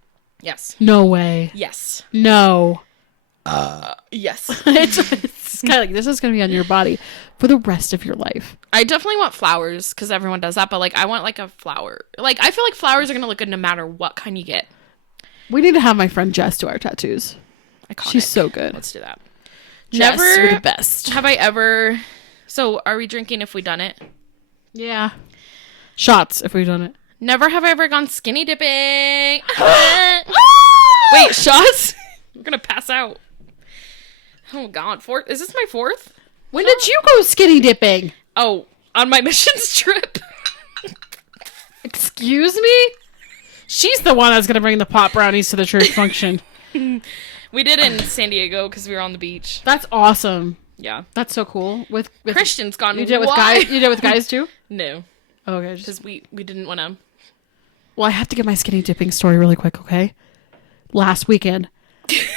Yes. No way. Yes. No. Yes. It's kind of like this is going to be on your body for the rest of your life. I definitely want flowers because everyone does that, but like I want like a flower. Like I feel like flowers are gonna look good no matter what kind you get. We need to have my friend Jess do our tattoos. Iconic. She's so good. Let's do that. Jess, Never you're the best. have I ever. So are we drinking if we done it? Yeah. Shots if we've done it. Never have I ever gone skinny dipping. Wait, shots? I'm gonna pass out. Oh God, fourth. Is this my fourth? When did you go skinny dipping? Oh, on my missions trip. Excuse me? She's the one that's going to bring the pot brownies to the church function. We did in San Diego because we were on the beach. That's awesome. Yeah, That's so cool. With Christian's gone. you did it with wild. guys. You did it with guys too. No, Okay. because we didn't want to. Well, I have to get my skinny dipping story really quick. Okay. Last weekend,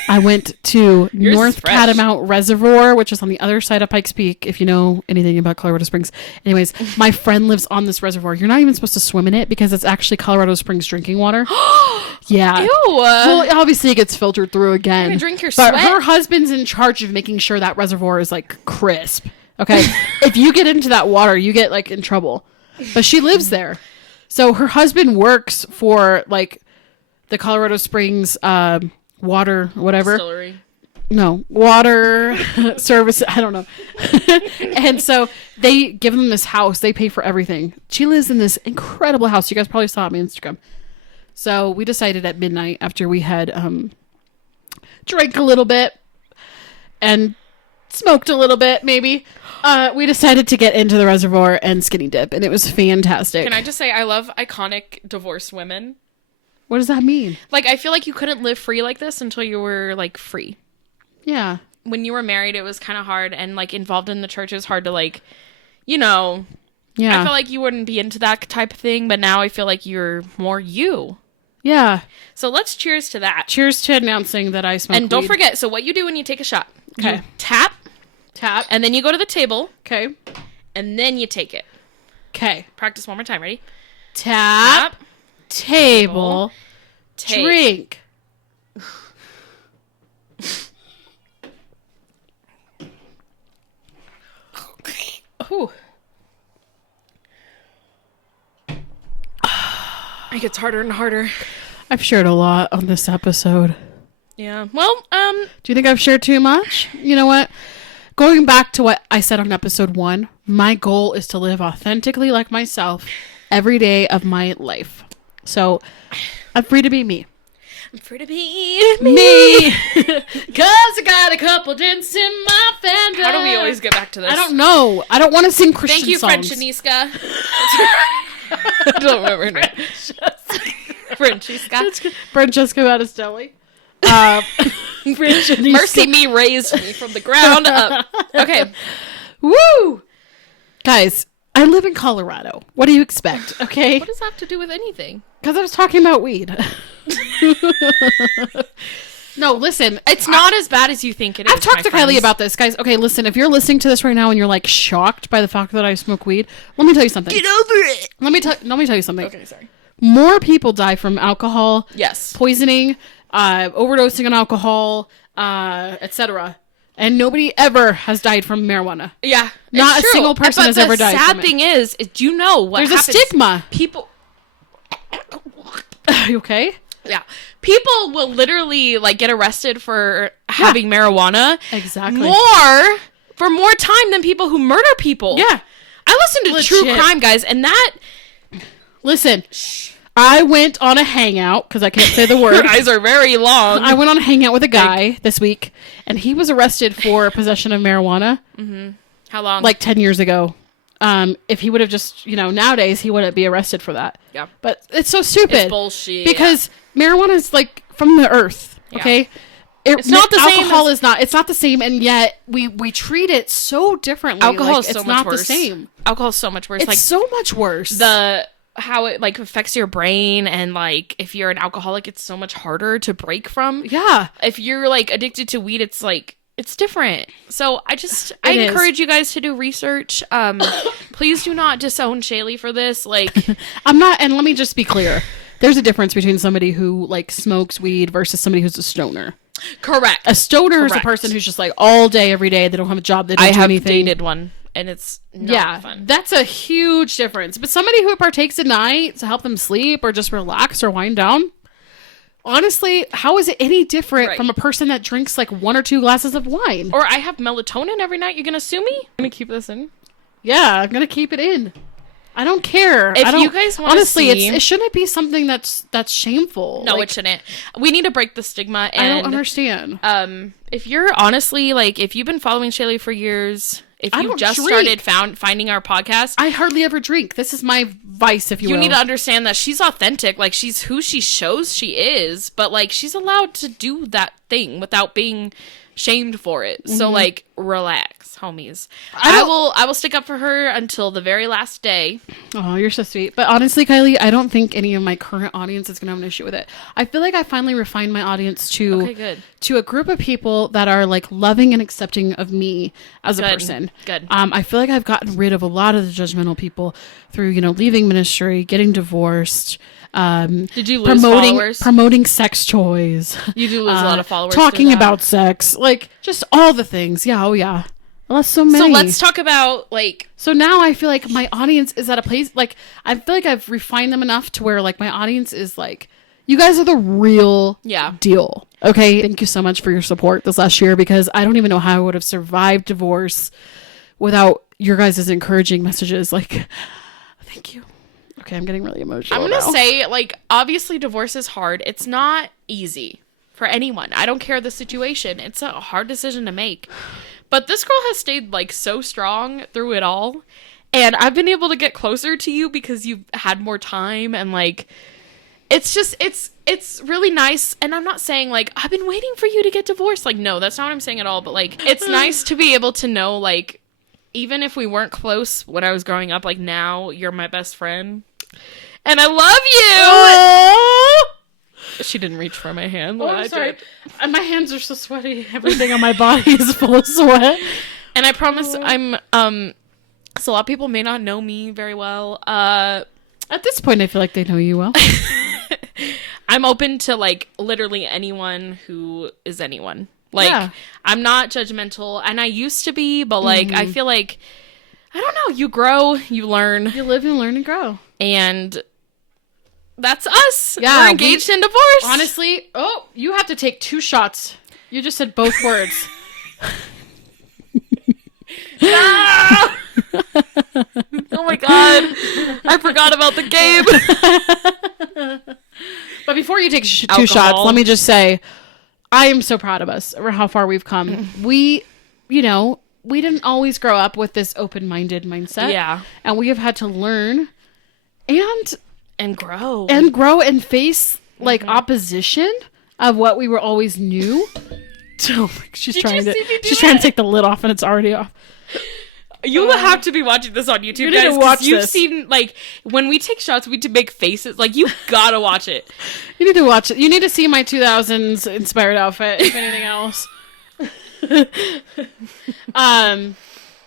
I went to Yours is North fresh. Catamount Reservoir, which is on the other side of Pikes Peak. If you know anything about Colorado Springs. Anyways, my friend lives on this reservoir. You're not even supposed to swim in it because it's actually Colorado Springs drinking water. Yeah. Ew. Well, obviously it gets filtered through again. You're gonna drink your but sweat? her husband's in charge of making sure that reservoir is like crisp. Okay. If you get into that water, you get like in trouble. But she lives there. So her husband works for like the Colorado Springs water, whatever. Distillery. No, water service. I don't know. And so they give them this house. They pay for everything. She lives in this incredible house. You guys probably saw it on my Instagram. So we decided at midnight, after we had drank a little bit and smoked a little bit, maybe, we decided to get into the reservoir and skinny dip, and it was fantastic. Can I just say I love iconic divorced women? What does that mean? Like, I feel like you couldn't live free like this until you were, like, free. Yeah. When you were married, it was kind of hard, and, like, involved in the church, it was hard to, like, you know. Yeah. I feel like you wouldn't be into that type of thing, but now I feel like you're more you. Yeah. So let's cheers to that. Cheers to announcing that I smoke And don't weed. forget, so what you do when you take a shot. Okay. You tap, and then you go to the table, Okay. and then you take it. Okay. Practice one more time. Ready? Tap. Table. Take. Drink. Ooh. It gets harder and harder. I've shared a lot on this episode. Yeah. Well, Do you think I've shared too much? You know what? Going back to what I said on episode 1, my goal is to live authentically like myself every day of my life. So I'm free to be me. I'm free to be Me! Cause I got a couple dents in my fender. How do we always get back to this? I don't know. I don't want to sing Christian Thank you, songs. Francesca. I don't remember her name. Francesca. Francesca Battistelli. Francesca. Mercy me raised me from the ground up. Okay. Woo! Guys, I live in Colorado. What do you expect? Okay? What does that have to do with anything? Because I was talking about weed. No, listen. It's not as bad as you think it is. I've talked to Kylie about this, guys. Okay, listen. If you're listening to this right now and you're like shocked by the fact that I smoke weed, let me tell you something. Get over it. Let me tell you something. Okay, sorry. More people die from alcohol, Yes. poisoning, overdosing on alcohol, etc. And nobody ever has died from marijuana. Yeah. Not it's a true. single person But has ever died The sad from it. thing is, do you know what There's happens? a stigma. People. Are you okay? Yeah. People will literally like get arrested for having marijuana Exactly. for more time than people who murder people. Yeah. I listen to true Legit. crime, guys, and that Listen, I went on a hangout, because I can't say the word. your eyes are very long. I went on a hangout with a guy this week, and he was arrested for possession of marijuana How long? like 10 years ago. If he would have just, nowadays, he wouldn't be arrested for that. Yeah. But it's so stupid. It's bullshit. Because marijuana is like from the earth, okay? It's not the same alcohol as- is not. It's not the same, and yet we treat it so differently. alcohol like, is so it's much not worse. the same. Alcohol is so much worse. It's like so much worse. how it like affects your brain, and like if you're an alcoholic, it's so much harder to break from. Yeah. If you're like addicted to weed, it's like it's different. So I It encourage you guys to do research. Please do not disown Shaylee for this. Like I'm not, and let me just be clear. There's a difference between somebody who like smokes weed versus somebody who's a stoner. correct. A stoner is a Correct. person who's just like all day, every day. They don't have a job. They don't I do have anything. dated one, and it's not Yeah, fun. that's a huge difference. But somebody who partakes at night to help them sleep or just relax or wind down, honestly, how is it any different Right. from a person that drinks like 1 or 2 glasses of wine? Or I have melatonin every night. You're gonna sue me? I'm gonna keep this in. Yeah, I'm gonna keep it in. I don't care. If I don't, you guys wanna honestly, see- it shouldn't be something that's shameful. No, Like, it shouldn't. We need to break the stigma. I And don't understand. if you're honestly like, if you've been following Shaylee for years, if I you don't just drink. started finding our podcast, I hardly ever drink. This is my vice, if you you will. need to understand that she's authentic. Like she's who she shows she is, but like she's allowed to do that thing without being shamed for it. So like, relax, homies. I will stick up for her until the very last day. Oh, you're so sweet. But honestly, Kylie, I don't think any of my current audience is going to have an issue with it. I feel like I finally refined my audience to Okay, good. to a group of people that are like loving and accepting of me as a Good. person. Good. I feel like I've gotten rid of a lot of the judgmental people through, leaving ministry, getting divorced, Did you lose followers? promoting sex toys. You do lose a lot of followers through Talking that. about sex, like just all the things. Yeah, oh yeah. I lost so many. So let's talk about like So now I feel like my audience is at a place, like, I feel like I've refined them enough to where, like, my audience is like, you guys are the real Yeah. deal. Okay. Thank you so much for your support this last year, because I don't even know how I would have survived divorce without your guys' encouraging messages. Like, thank you. Okay, I'm getting really emotional. I'm going to say, like, obviously divorce is hard. It's not easy for anyone. I don't care the situation. It's a hard decision to make. But this girl has stayed, like, so strong through it all. And I've been able to get closer to you because you've had more time. And, like, it's just, it's really nice. And I'm not saying, like, I've been waiting for you to get divorced. Like, no, that's not what I'm saying at all. But, like, it's nice to be able to know, like, even if we weren't close when I was growing up, like, now you're my best friend. And I love you! She didn't reach for my hand. I'm sorry. My hands are so sweaty. Everything on my body is full of sweat. And I promise I'm, so a lot of people may not know me very well. At this point, I feel like they know you well. I'm open to, like, literally anyone who is anyone. Like, yeah. I'm not judgmental, and I used to be, but, like, I feel like, I don't know, you grow, you learn. You live and learn and grow. And that's us. Yeah, we're engaged in divorce. Honestly, you have to take 2 shots. You just said both words. Ah! Oh my god. I forgot about the game. But before you take 2 shots, let me just say, I am so proud of us for how far we've come. We didn't always grow up with this open-minded mindset. Yeah. And we have had to learn and grow and face, like, opposition of what we were always knew. So she's trying to take the lid off, and it's already off. You have to be watching this on YouTube, guys. You've seen, like, when we take shots, we to make faces. Like, you gotta watch it. You need to watch it. You need to see my 2000s inspired outfit, if anything else.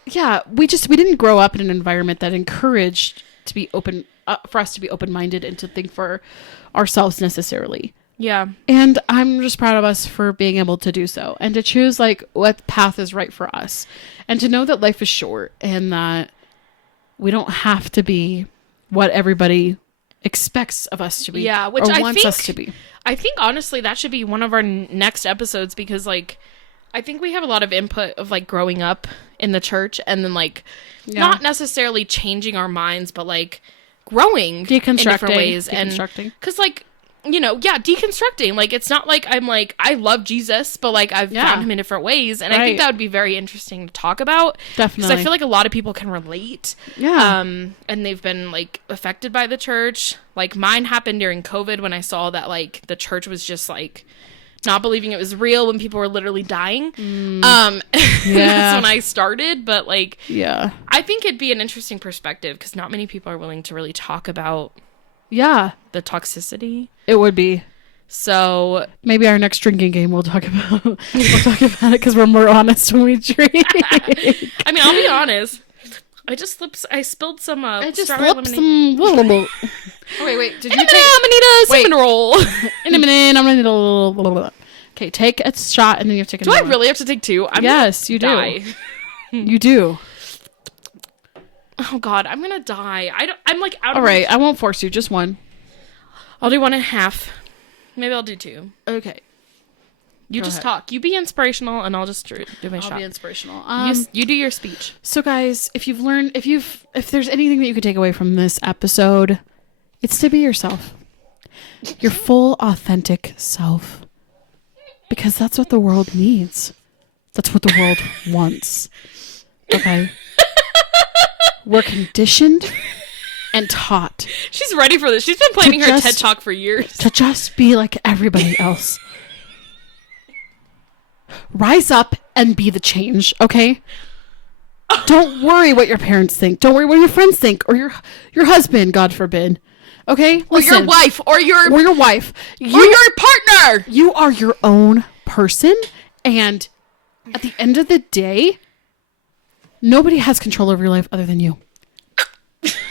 Yeah, we didn't grow up in an environment that encouraged to be open, for us to be open-minded and to think for ourselves necessarily. Yeah. And I'm just proud of us for being able to do so and to choose, like, what path is right for us, and to know that life is short and that we don't have to be what everybody expects of us to be. Yeah, which or wants us to be. I think, honestly, that should be one of our next episodes, because, like, I think we have a lot of input of, like, growing up in the church and then, like, not necessarily changing our minds, but, like, growing in different ways. Deconstructing. Because, like, deconstructing. Like, it's not like I'm like, I love Jesus, but, like, I've found him in different ways. And I think that would be very interesting to talk about. Definitely. Because I feel like a lot of people can relate. Yeah. And they've been, like, affected by the church. Like, mine happened during COVID when I saw that, like, the church was just, like, not believing it was real when people were literally dying. That's when I started. But, like, I think it'd be an interesting perspective, because not many people are willing to really talk about the toxicity. It would be. So maybe our next drinking game we'll talk about it, because we're more honest when we drink. I mean, I'll be honest. I spilled some strawberry lemonade. Oh, wait. Did you take? I'm gonna need a cinnamon roll. In a minute, I'm gonna need a little. Okay, take a shot, and then you have to take. Do I really have to take 2? Yes, you do. You do. Oh God, I'm gonna die. I'm like out. All right, I won't force you. Just one. I'll do 1.5. Maybe I'll do 2. Okay. You just talk. You be inspirational, and I'll just do my shot. I'll be inspirational. You do your speech. So, guys, if there's anything that you could take away from this episode, it's to be yourself. Your full, authentic self. Because that's what the world needs. That's what the world wants. Okay? We're conditioned and taught. She's ready for this. She's been planning her TED Talk for years. To just be like everybody else. Rise up and be the change, okay? Don't worry what your parents think. Don't worry what your friends think, or your husband, God forbid. Okay? Listen, or your wife, or your wife, or your partner. You are your own person, and at the end of the day, nobody has control over your life other than you.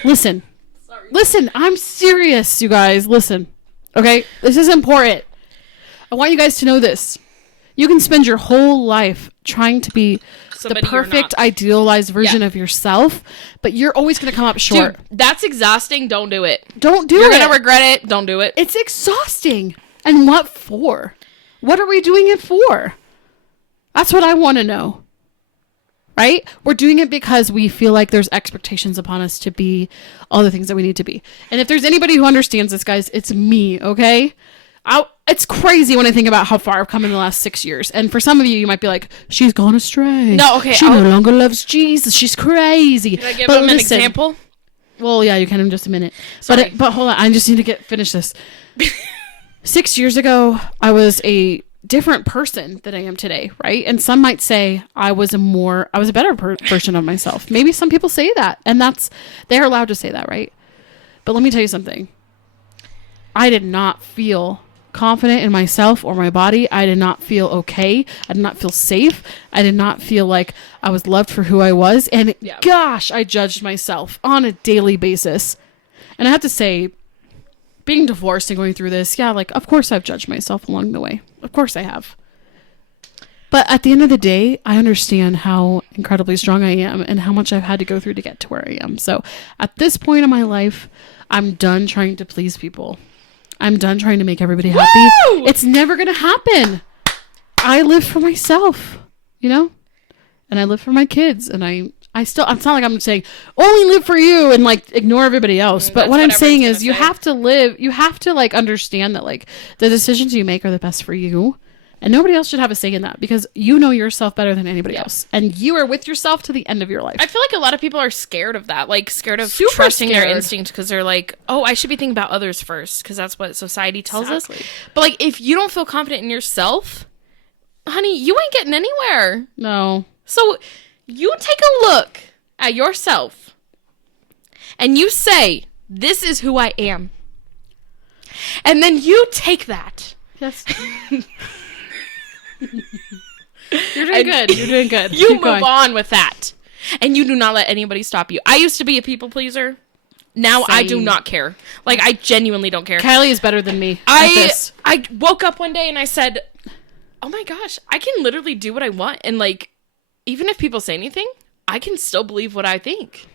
Listen. Listen, I'm serious, you guys. Listen. Okay? This is important. I want you guys to know this. You can spend your whole life trying to be somebody the perfect, idealized version of yourself, but you're always going to come up short. Dude, that's exhausting. Don't do it. Don't do it. You're going to regret it. Don't do it. It's exhausting. And what for? What are we doing it for? That's what I want to know. Right? We're doing it because we feel like there's expectations upon us to be all the things that we need to be. And if there's anybody who understands this, guys, it's me, okay? It's crazy when I think about how far I've come in the last 6 years. And for some of you, you might be like, she's gone astray. No, okay. She no longer loves Jesus. She's crazy. Can I give them an example? Well, yeah, you can in just a minute. Sorry. But hold on. I just need to finish this. 6 years ago, I was a different person than I am today, right? And some might say I was a better version of myself. Maybe some people say that, and they're allowed to say that, right? But let me tell you something. I did not feel confident in myself or my body. I did not feel okay. I did not feel safe. I did not feel like I was loved for who I was. And gosh, I judged myself on a daily basis. And I have to say, being divorced and going through this, of course I've judged myself along the way. Of course I have. But at the end of the day, I understand how incredibly strong I am and how much I've had to go through to get to where I am. So at this point in my life, I'm done trying to please people. I'm done trying to make everybody happy. Woo! It's never going to happen. I live for myself, and I live for my kids, and I still, it's not like I'm saying only live for you and ignore everybody else. But what I'm saying is you have to understand that the decisions you make are the best for you, and nobody else should have a say in that because you know yourself better than anybody else, and you are with yourself to the end of your life. I feel like a lot of people are scared of that, scared of Super trusting their scared. instinct because they're like, oh, I should be thinking about others first because that's what society tells us. But if you don't feel confident in yourself, honey, you ain't getting anywhere. No. So you take a look at yourself and you say, this is who I am. And then you take that. Yes. You're doing good. You're doing good. You Keep move going. on with that. And you do not let anybody stop you. I used to be a people pleaser. Now I do Same. not care. I genuinely don't care. Kylie is better than me at this. I woke up one day and I said, oh my gosh, I can literally do what I want. And even if people say anything, I can still believe what I think.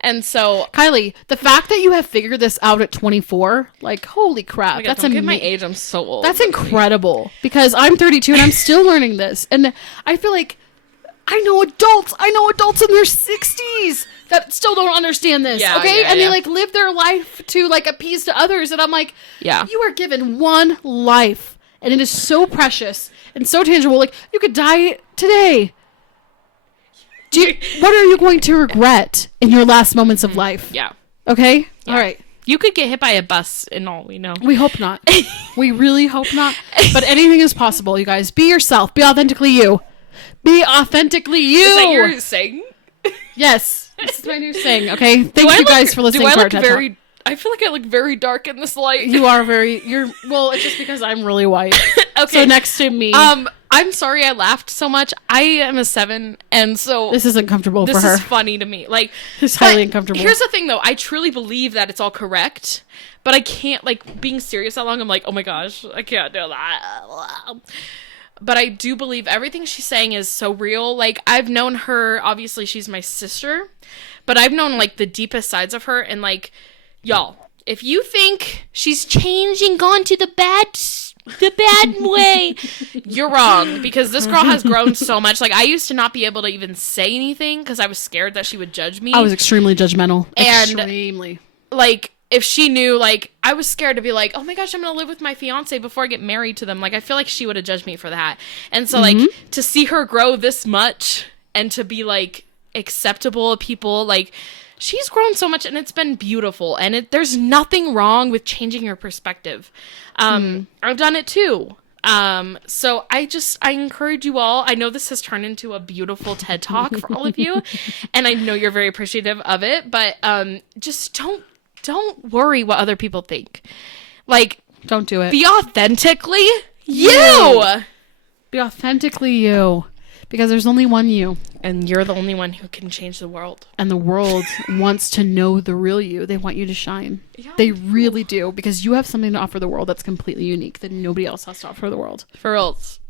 And so, Kylie, the fact that you have figured this out at 24, holy crap. oh my God, that's don't get my age. I'm so old. That's incredible because I'm 32 and I'm still learning this. And I feel like I know adults in their 60s that still don't understand this. Yeah, okay. yeah, and yeah. they live their life to appease to others. And I'm like, Yeah. you are given one life and it is so precious and so tangible. You could die today. What are you going to regret in your last moments of life? Yeah. Okay? Yeah. All right. You could get hit by a bus and all we know. We hope not. We really hope not. But anything is possible, you guys. Be yourself. Be authentically you. Be authentically you. Is that your saying? Yes. This is my new saying, okay? Thank you guys for listening to our TED Talk. I feel like I look very dark in this light. You are well, it's just because I'm really white. Okay. So next to me. I'm sorry I laughed so much. I am a 7, and so This isn't comfortable for this her. is funny to me. It's highly but uncomfortable. Here's the thing, though. I truly believe that it's all correct, but I can't, being serious that long, I'm like, oh my gosh, I can't do that. But I do believe everything she's saying is so real. I've known her, obviously she's my sister, but I've known, the deepest sides of her, and, y'all, if you think she's changing, gone to the bad way, you're wrong, because this girl has grown so much. I used to not be able to even say anything because I was scared that she would judge me. I was extremely judgmental. And, extremely. If she knew, I was scared to be like, oh my gosh, I'm gonna live with my fiance before I get married to them. I feel like she would have judged me for that. And so to see her grow this much and to be acceptable of people, she's grown so much, and it's been beautiful. And there's nothing wrong with changing your perspective. I've done it too. So I encourage you all. I know this has turned into a beautiful TED Talk for all of you, and I know you're very appreciative of it, but just don't worry what other people think. Don't do it. Be authentically you. Be authentically you. Because there's only one you. And you're the only one who can change the world. And the world wants to know the real you. They want you to shine. Yeah. They really do. Because you have something to offer the world that's completely unique that nobody else has to offer the world. For reals.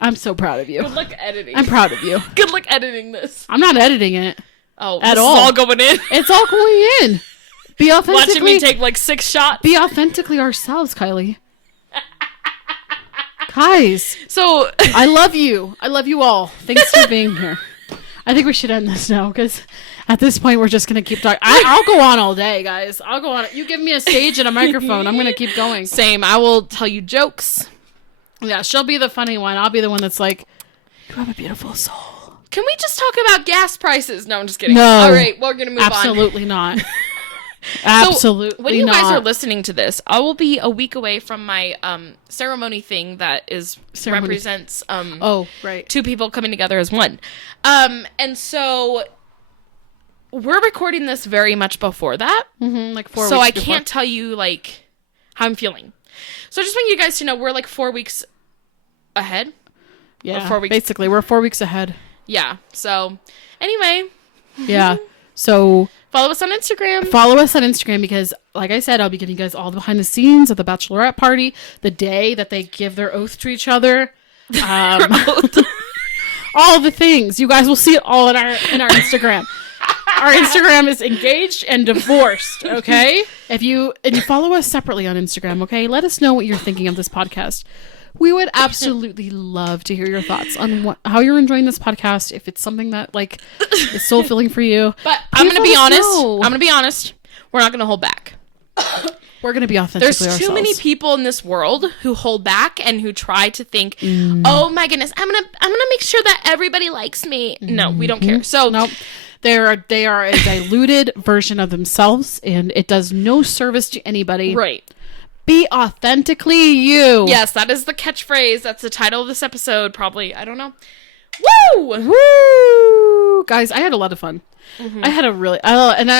I'm so proud of you. Good luck editing. I'm proud of you. Good luck editing this. I'm not editing it. Oh, at this all. Is all going in. It's all going in. Be authentically. Watching me take 6 shots. Be authentically ourselves, Kylie. Guys, So I love you. I love you all. Thanks for being here. I think we should end this now because at this point we're just going to keep talking. I'll go on all day, guys. I'll go on. You give me a stage and a microphone. I'm going to keep going. same. I will tell you jokes. Yeah, she'll be the funny one. I'll be the one that's like, you have a beautiful soul. Can we just talk about gas prices? No, I'm just kidding. No. All right, we're gonna move on. Absolutely not. Absolutely So when you guys not. are listening to this, I will be a week away from my ceremony thing that is Ceremony. represents Oh, right. two people coming together as one. And so we're recording this very much before that. Mm-hmm, like 4 weeks So I before. can't tell you like how I'm feeling. So I just want you guys to know we're like 4 weeks ahead. Yeah, 4 weeks. basically, we're 4 weeks ahead. Yeah. So anyway, Yeah. So follow us on Instagram. follow us on Instagram because, like I said, I'll be giving you guys all the behind the scenes of the bachelorette party, the day that they give their oath to each other, all the things. You guys will see it all in our Instagram. Our Instagram is engaged and divorced. Okay, if you follow us separately on Instagram, okay, let us know what you're thinking of this podcast. We would absolutely love to hear your thoughts on how you're enjoying this podcast. If it's something that like is soul filling for you, But I'm please going to be let us honest. know. I'm going to be honest. We're not going to hold back. We're gonna be authentically There's too ourselves. many people in this world who hold back and who try to think, "Oh my goodness, I'm going to make sure that everybody likes me." No, we don't care. So, Nope. They are a diluted version of themselves, and it does no service to anybody. right. Be authentically you. Yes, that is the catchphrase. That's the title of this episode, probably. I don't know. Woo! Woo! Guys, I had a lot of fun. Mm-hmm. I had a really and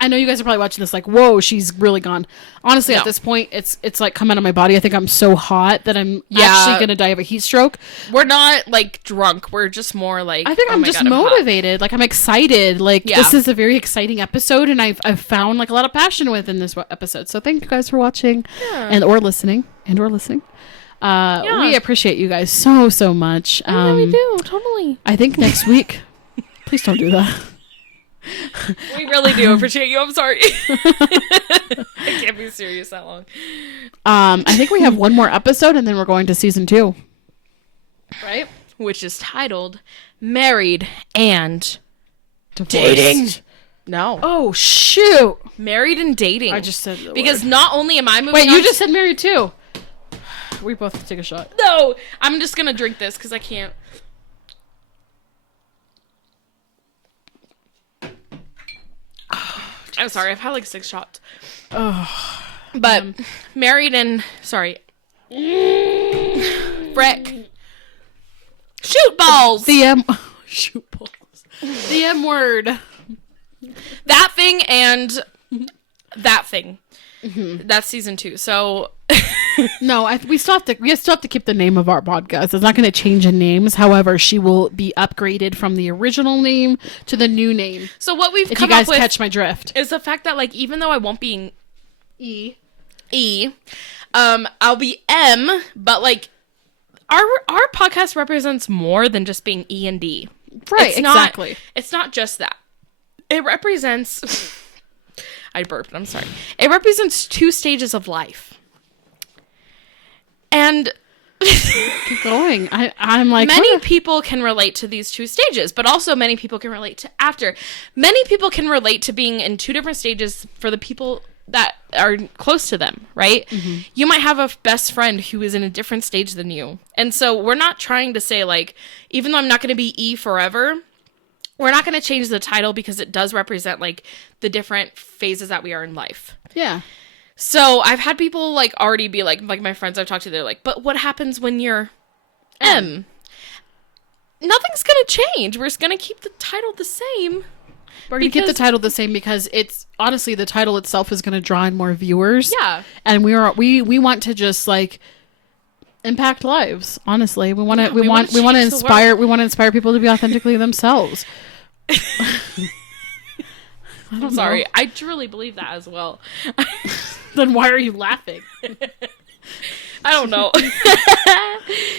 I know you guys are probably watching this like, whoa, she's really gone. Honestly, No. at this point, it's like come out of my body. I think I'm so hot that I'm Yeah. actually gonna die of a heat stroke. We're not like drunk. We're just more like I think oh I'm my just God, hot. motivated. Like I'm excited. Like Yeah. this is a very exciting episode, and I've found like a lot of passion within this episode. So thank you guys for watching and or listening. We appreciate you guys so much. I really do, totally. I think next week. Please don't do that. We really do appreciate you. I'm sorry. I can't be serious that long. I think we have one more episode, and then we're going to season 2. Right? Which is titled Married and Divorced. No. Oh shoot! Married and Dating. I just said the because word. not only am I moving Wait, on you just said married too. We both take a shot. No, I'm just going to drink this because I can't. I'm sorry, I've had like 6 shots. But married and sorry. Frick. Shoot balls. The M. Shoot balls. The M word. That thing and that thing. That's season 2. So No, we still have to keep the name of our podcast. It's not going to change in names. However, she will be upgraded from the original name to the new name. so what we've If come you guys up with catch my drift. is the fact that like even though I won't be E. I'll be M, but like our podcast represents more than just being E and D. Right, It's exactly. It's not just that. It represents I burped, I'm sorry. It represents 2 stages of life. And Keep going. I'm like many what? people can relate to these 2 stages, but also many people can relate to after. Many people can relate to being in 2 different stages for the people that are close to them, right? Mm-hmm. You might have a best friend who is in a different stage than you. And so we're not trying to say like, even though I'm not going to be E forever, we're not going to change the title because it does represent like the different phases that we are in life. Yeah. So I've had people like already be like my friends I've talked to, they're like, but what happens when you're M? Nothing's going to change. We're just going to keep the title the same. We're going to keep the title the same because it's honestly the title itself is going to draw in more viewers. Yeah. And we want to just like impact lives. Honestly, we want to we want to change the inspire people to be authentically themselves. I'm sorry. I truly believe that as well. Then why are you laughing? I don't know.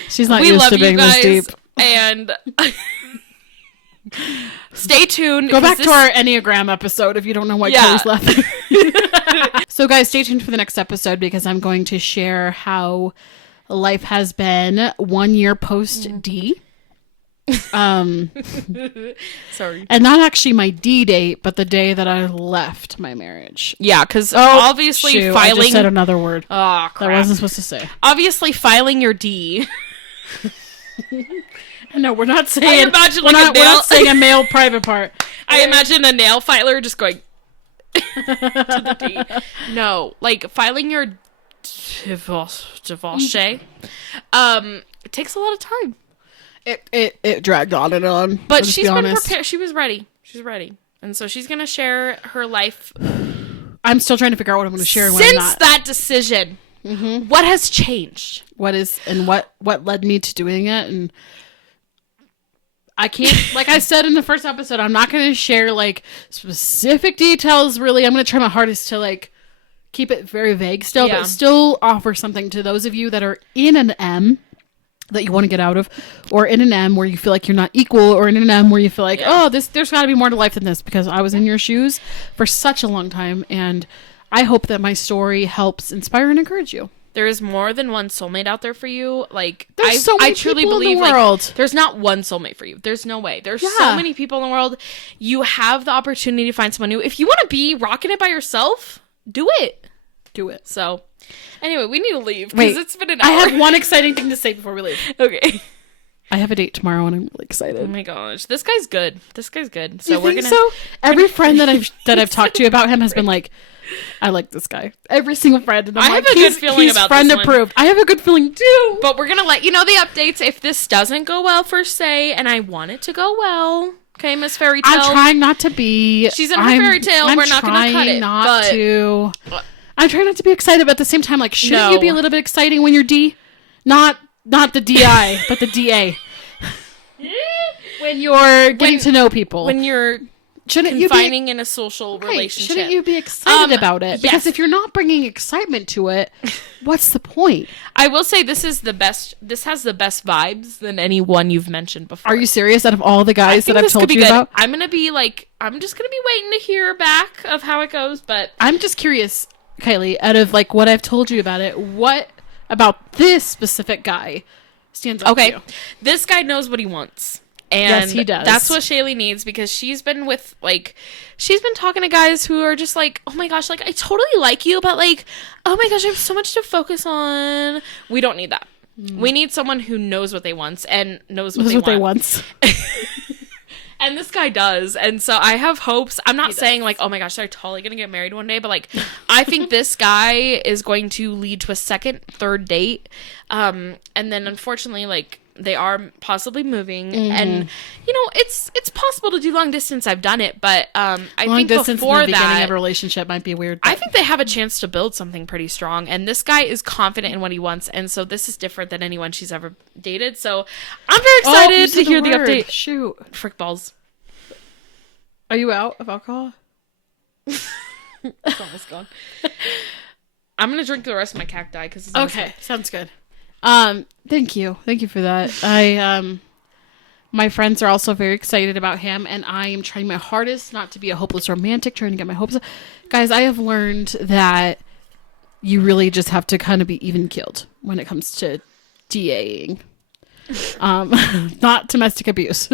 She's not We used love to you being guys. this deep. And stay tuned. Go back 'cause to our Enneagram episode if you don't know why Yeah. Kelly's laughing. So guys, stay tuned for the next episode because I'm going to share how life has been 1 year post D. Sorry. And not actually my D date, but the day that I left my marriage. Yeah, because obviously Shoot, I filing. just said another word. Oh, crap. That I wasn't supposed to say. Obviously filing your D. No, we're not saying. imagine we're like a not, we're nail. not saying a male private part. I imagine a nail filer just going to the D. No, like filing your divorce. It takes a lot of time. It dragged on and on. But she's been prepared. She was ready. She's ready. And so she's going to share her life. I'm still trying to figure out what I'm going to share and what I'm Since not. that decision, what has changed? What led me to doing it, and I can't, like I said in the first episode, I'm not going to share like specific details really. I'm going to try my hardest to like keep it very vague still, Yeah. but still offer something to those of you that are in an M that you want to get out of, or in an M where you feel like you're not equal, or in an M where you feel like, there's got to be more to life than this, because I was in your shoes for such a long time, and I hope that my story helps inspire and encourage you. There is more than one soulmate out there for you. Like, There's so many I truly people in the believe world. like there's not one soulmate for you. There's no way. There's Yeah. so many people in the world. You have the opportunity to find someone new. If you want to be rocking it by yourself, do it. Do it. So, anyway, we need to leave Wait, because it's been an hour. I have one exciting thing to say before we leave. Okay. I have a date tomorrow, and I'm really excited. Oh my gosh, this guy's good. This guy's good. So So we're think gonna. so? Every friend that I've talked to about him has been like, I like this guy. Every single friend. And I'm I have like, a good feeling he's about friend this one. approved. I have a good feeling too. But we're gonna let you know the updates if this doesn't go well for say, and I want it to go well. Okay, Miss Fairy Tale. I'm trying not to be. She's in her fairy tale. We're not gonna cut it. Not but to. I'm trying not to be excited, but at the same time, like, shouldn't No. you be a little bit exciting when you're D? Not the DI, but the DA. When you're getting to know people. when you're shouldn't you be confining in a social Right, relationship. shouldn't you be excited about it? Because yes. if you're not bringing excitement to it, what's the point? I will say this is the best. This has the best vibes than any one you've mentioned before. Are you serious? Out of all the guys that I've told you about, I'm gonna be like, I'm just gonna be waiting to hear back of how it goes. But I'm just curious, Kylie. Out of like what I've told you about it, what about this specific guy stands out to you? This guy knows what he wants. And Yes, he does. That's what Shaylee needs, because she's been talking to guys who are just like, oh my gosh, like I totally like you, but like, oh my gosh, I have so much to focus on. We don't need that. We need someone who knows what they want and knows what they want. And this guy does. And so I have hopes. I'm not saying like, oh my gosh, they're totally going to get married one day. But like, I think this guy is going to lead to a second, third date. And then unfortunately, like, they are possibly moving. And, you know, it's possible to do long distance. I've done it. But I Long think distance before in the beginning that, of a relationship might be weird. I think they have a chance to build something pretty strong. And this guy is confident in what he wants. And so this is different than anyone she's ever dated. So I'm very excited to hear the update. Shoot. Frick balls. Are you out of alcohol? It's almost gone. I'm going to drink the rest of my cacti because it's Okay, sounds good. Thank you for that. My friends are also very excited about him, and I am trying my hardest not to be a hopeless romantic, trying to get my hopes up. Guys, I have learned that you really just have to kind of be even keeled when it comes to DAing. Not domestic abuse.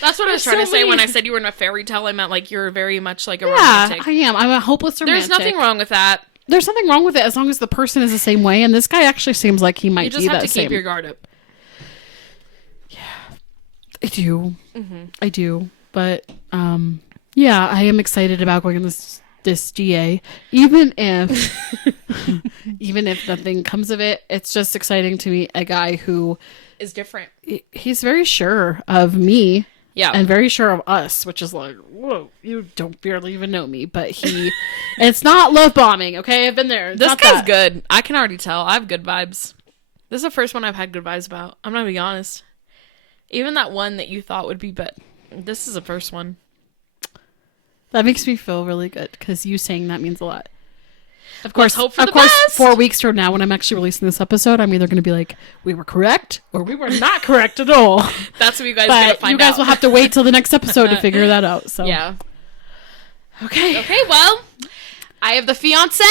That's what I was trying to say when I said you were in a fairy tale. I meant like you're very much like a romantic. I am. I'm a hopeless romantic. There's nothing wrong with that. There's nothing wrong with it as long as the person is the same way, and this guy actually seems like he might be that same. You just have to keep your guard up. I do. I do. But, yeah, I am excited about going on this DA. Even if nothing comes of it, it's just exciting to meet a guy who is different. He's very sure of me. Yeah. And very sure of us, which is like, whoa, you don't barely even know me. But it's not love bombing, okay? I've been there. It's this not guy's that. good. I can already tell. I have good vibes. This is the first one I've had good vibes about. I'm gonna be honest. Even that one that you thought would be, but this is the first one. That makes me feel really good, because you saying that means a lot. Of course, hope for the best. 4 weeks from now, when I'm actually releasing this episode, I'm either going to be like, we were correct, or we were not correct at all. That's what you guys are going to find out. You guys will have to wait till the next episode to figure that out. So yeah. Okay. Okay, well, I have the fiance.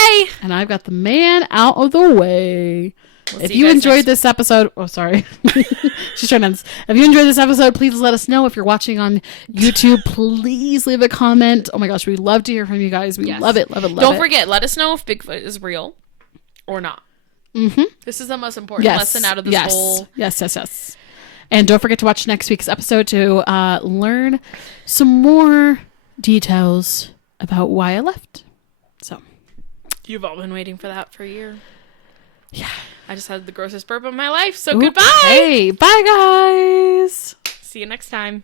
And I've got the man out of the way. If see you guys enjoyed next- this episode, oh, sorry. She's trying to end this. If you enjoyed this episode, please let us know. If you're watching on YouTube, please leave a comment. Oh my gosh, we love to hear from you guys. We Yes. love it, love it, love Don't it. forget, let us know if Bigfoot is real or not. Mm-hmm. This is the most important Yes. lesson out of this yes. whole. Yes. And don't forget to watch next week's episode to learn some more details about why I left. So, You've all been waiting for that for a year. yeah. I just had the grossest burp of my life, so Ooh, goodbye. Hey, bye guys. See you next time.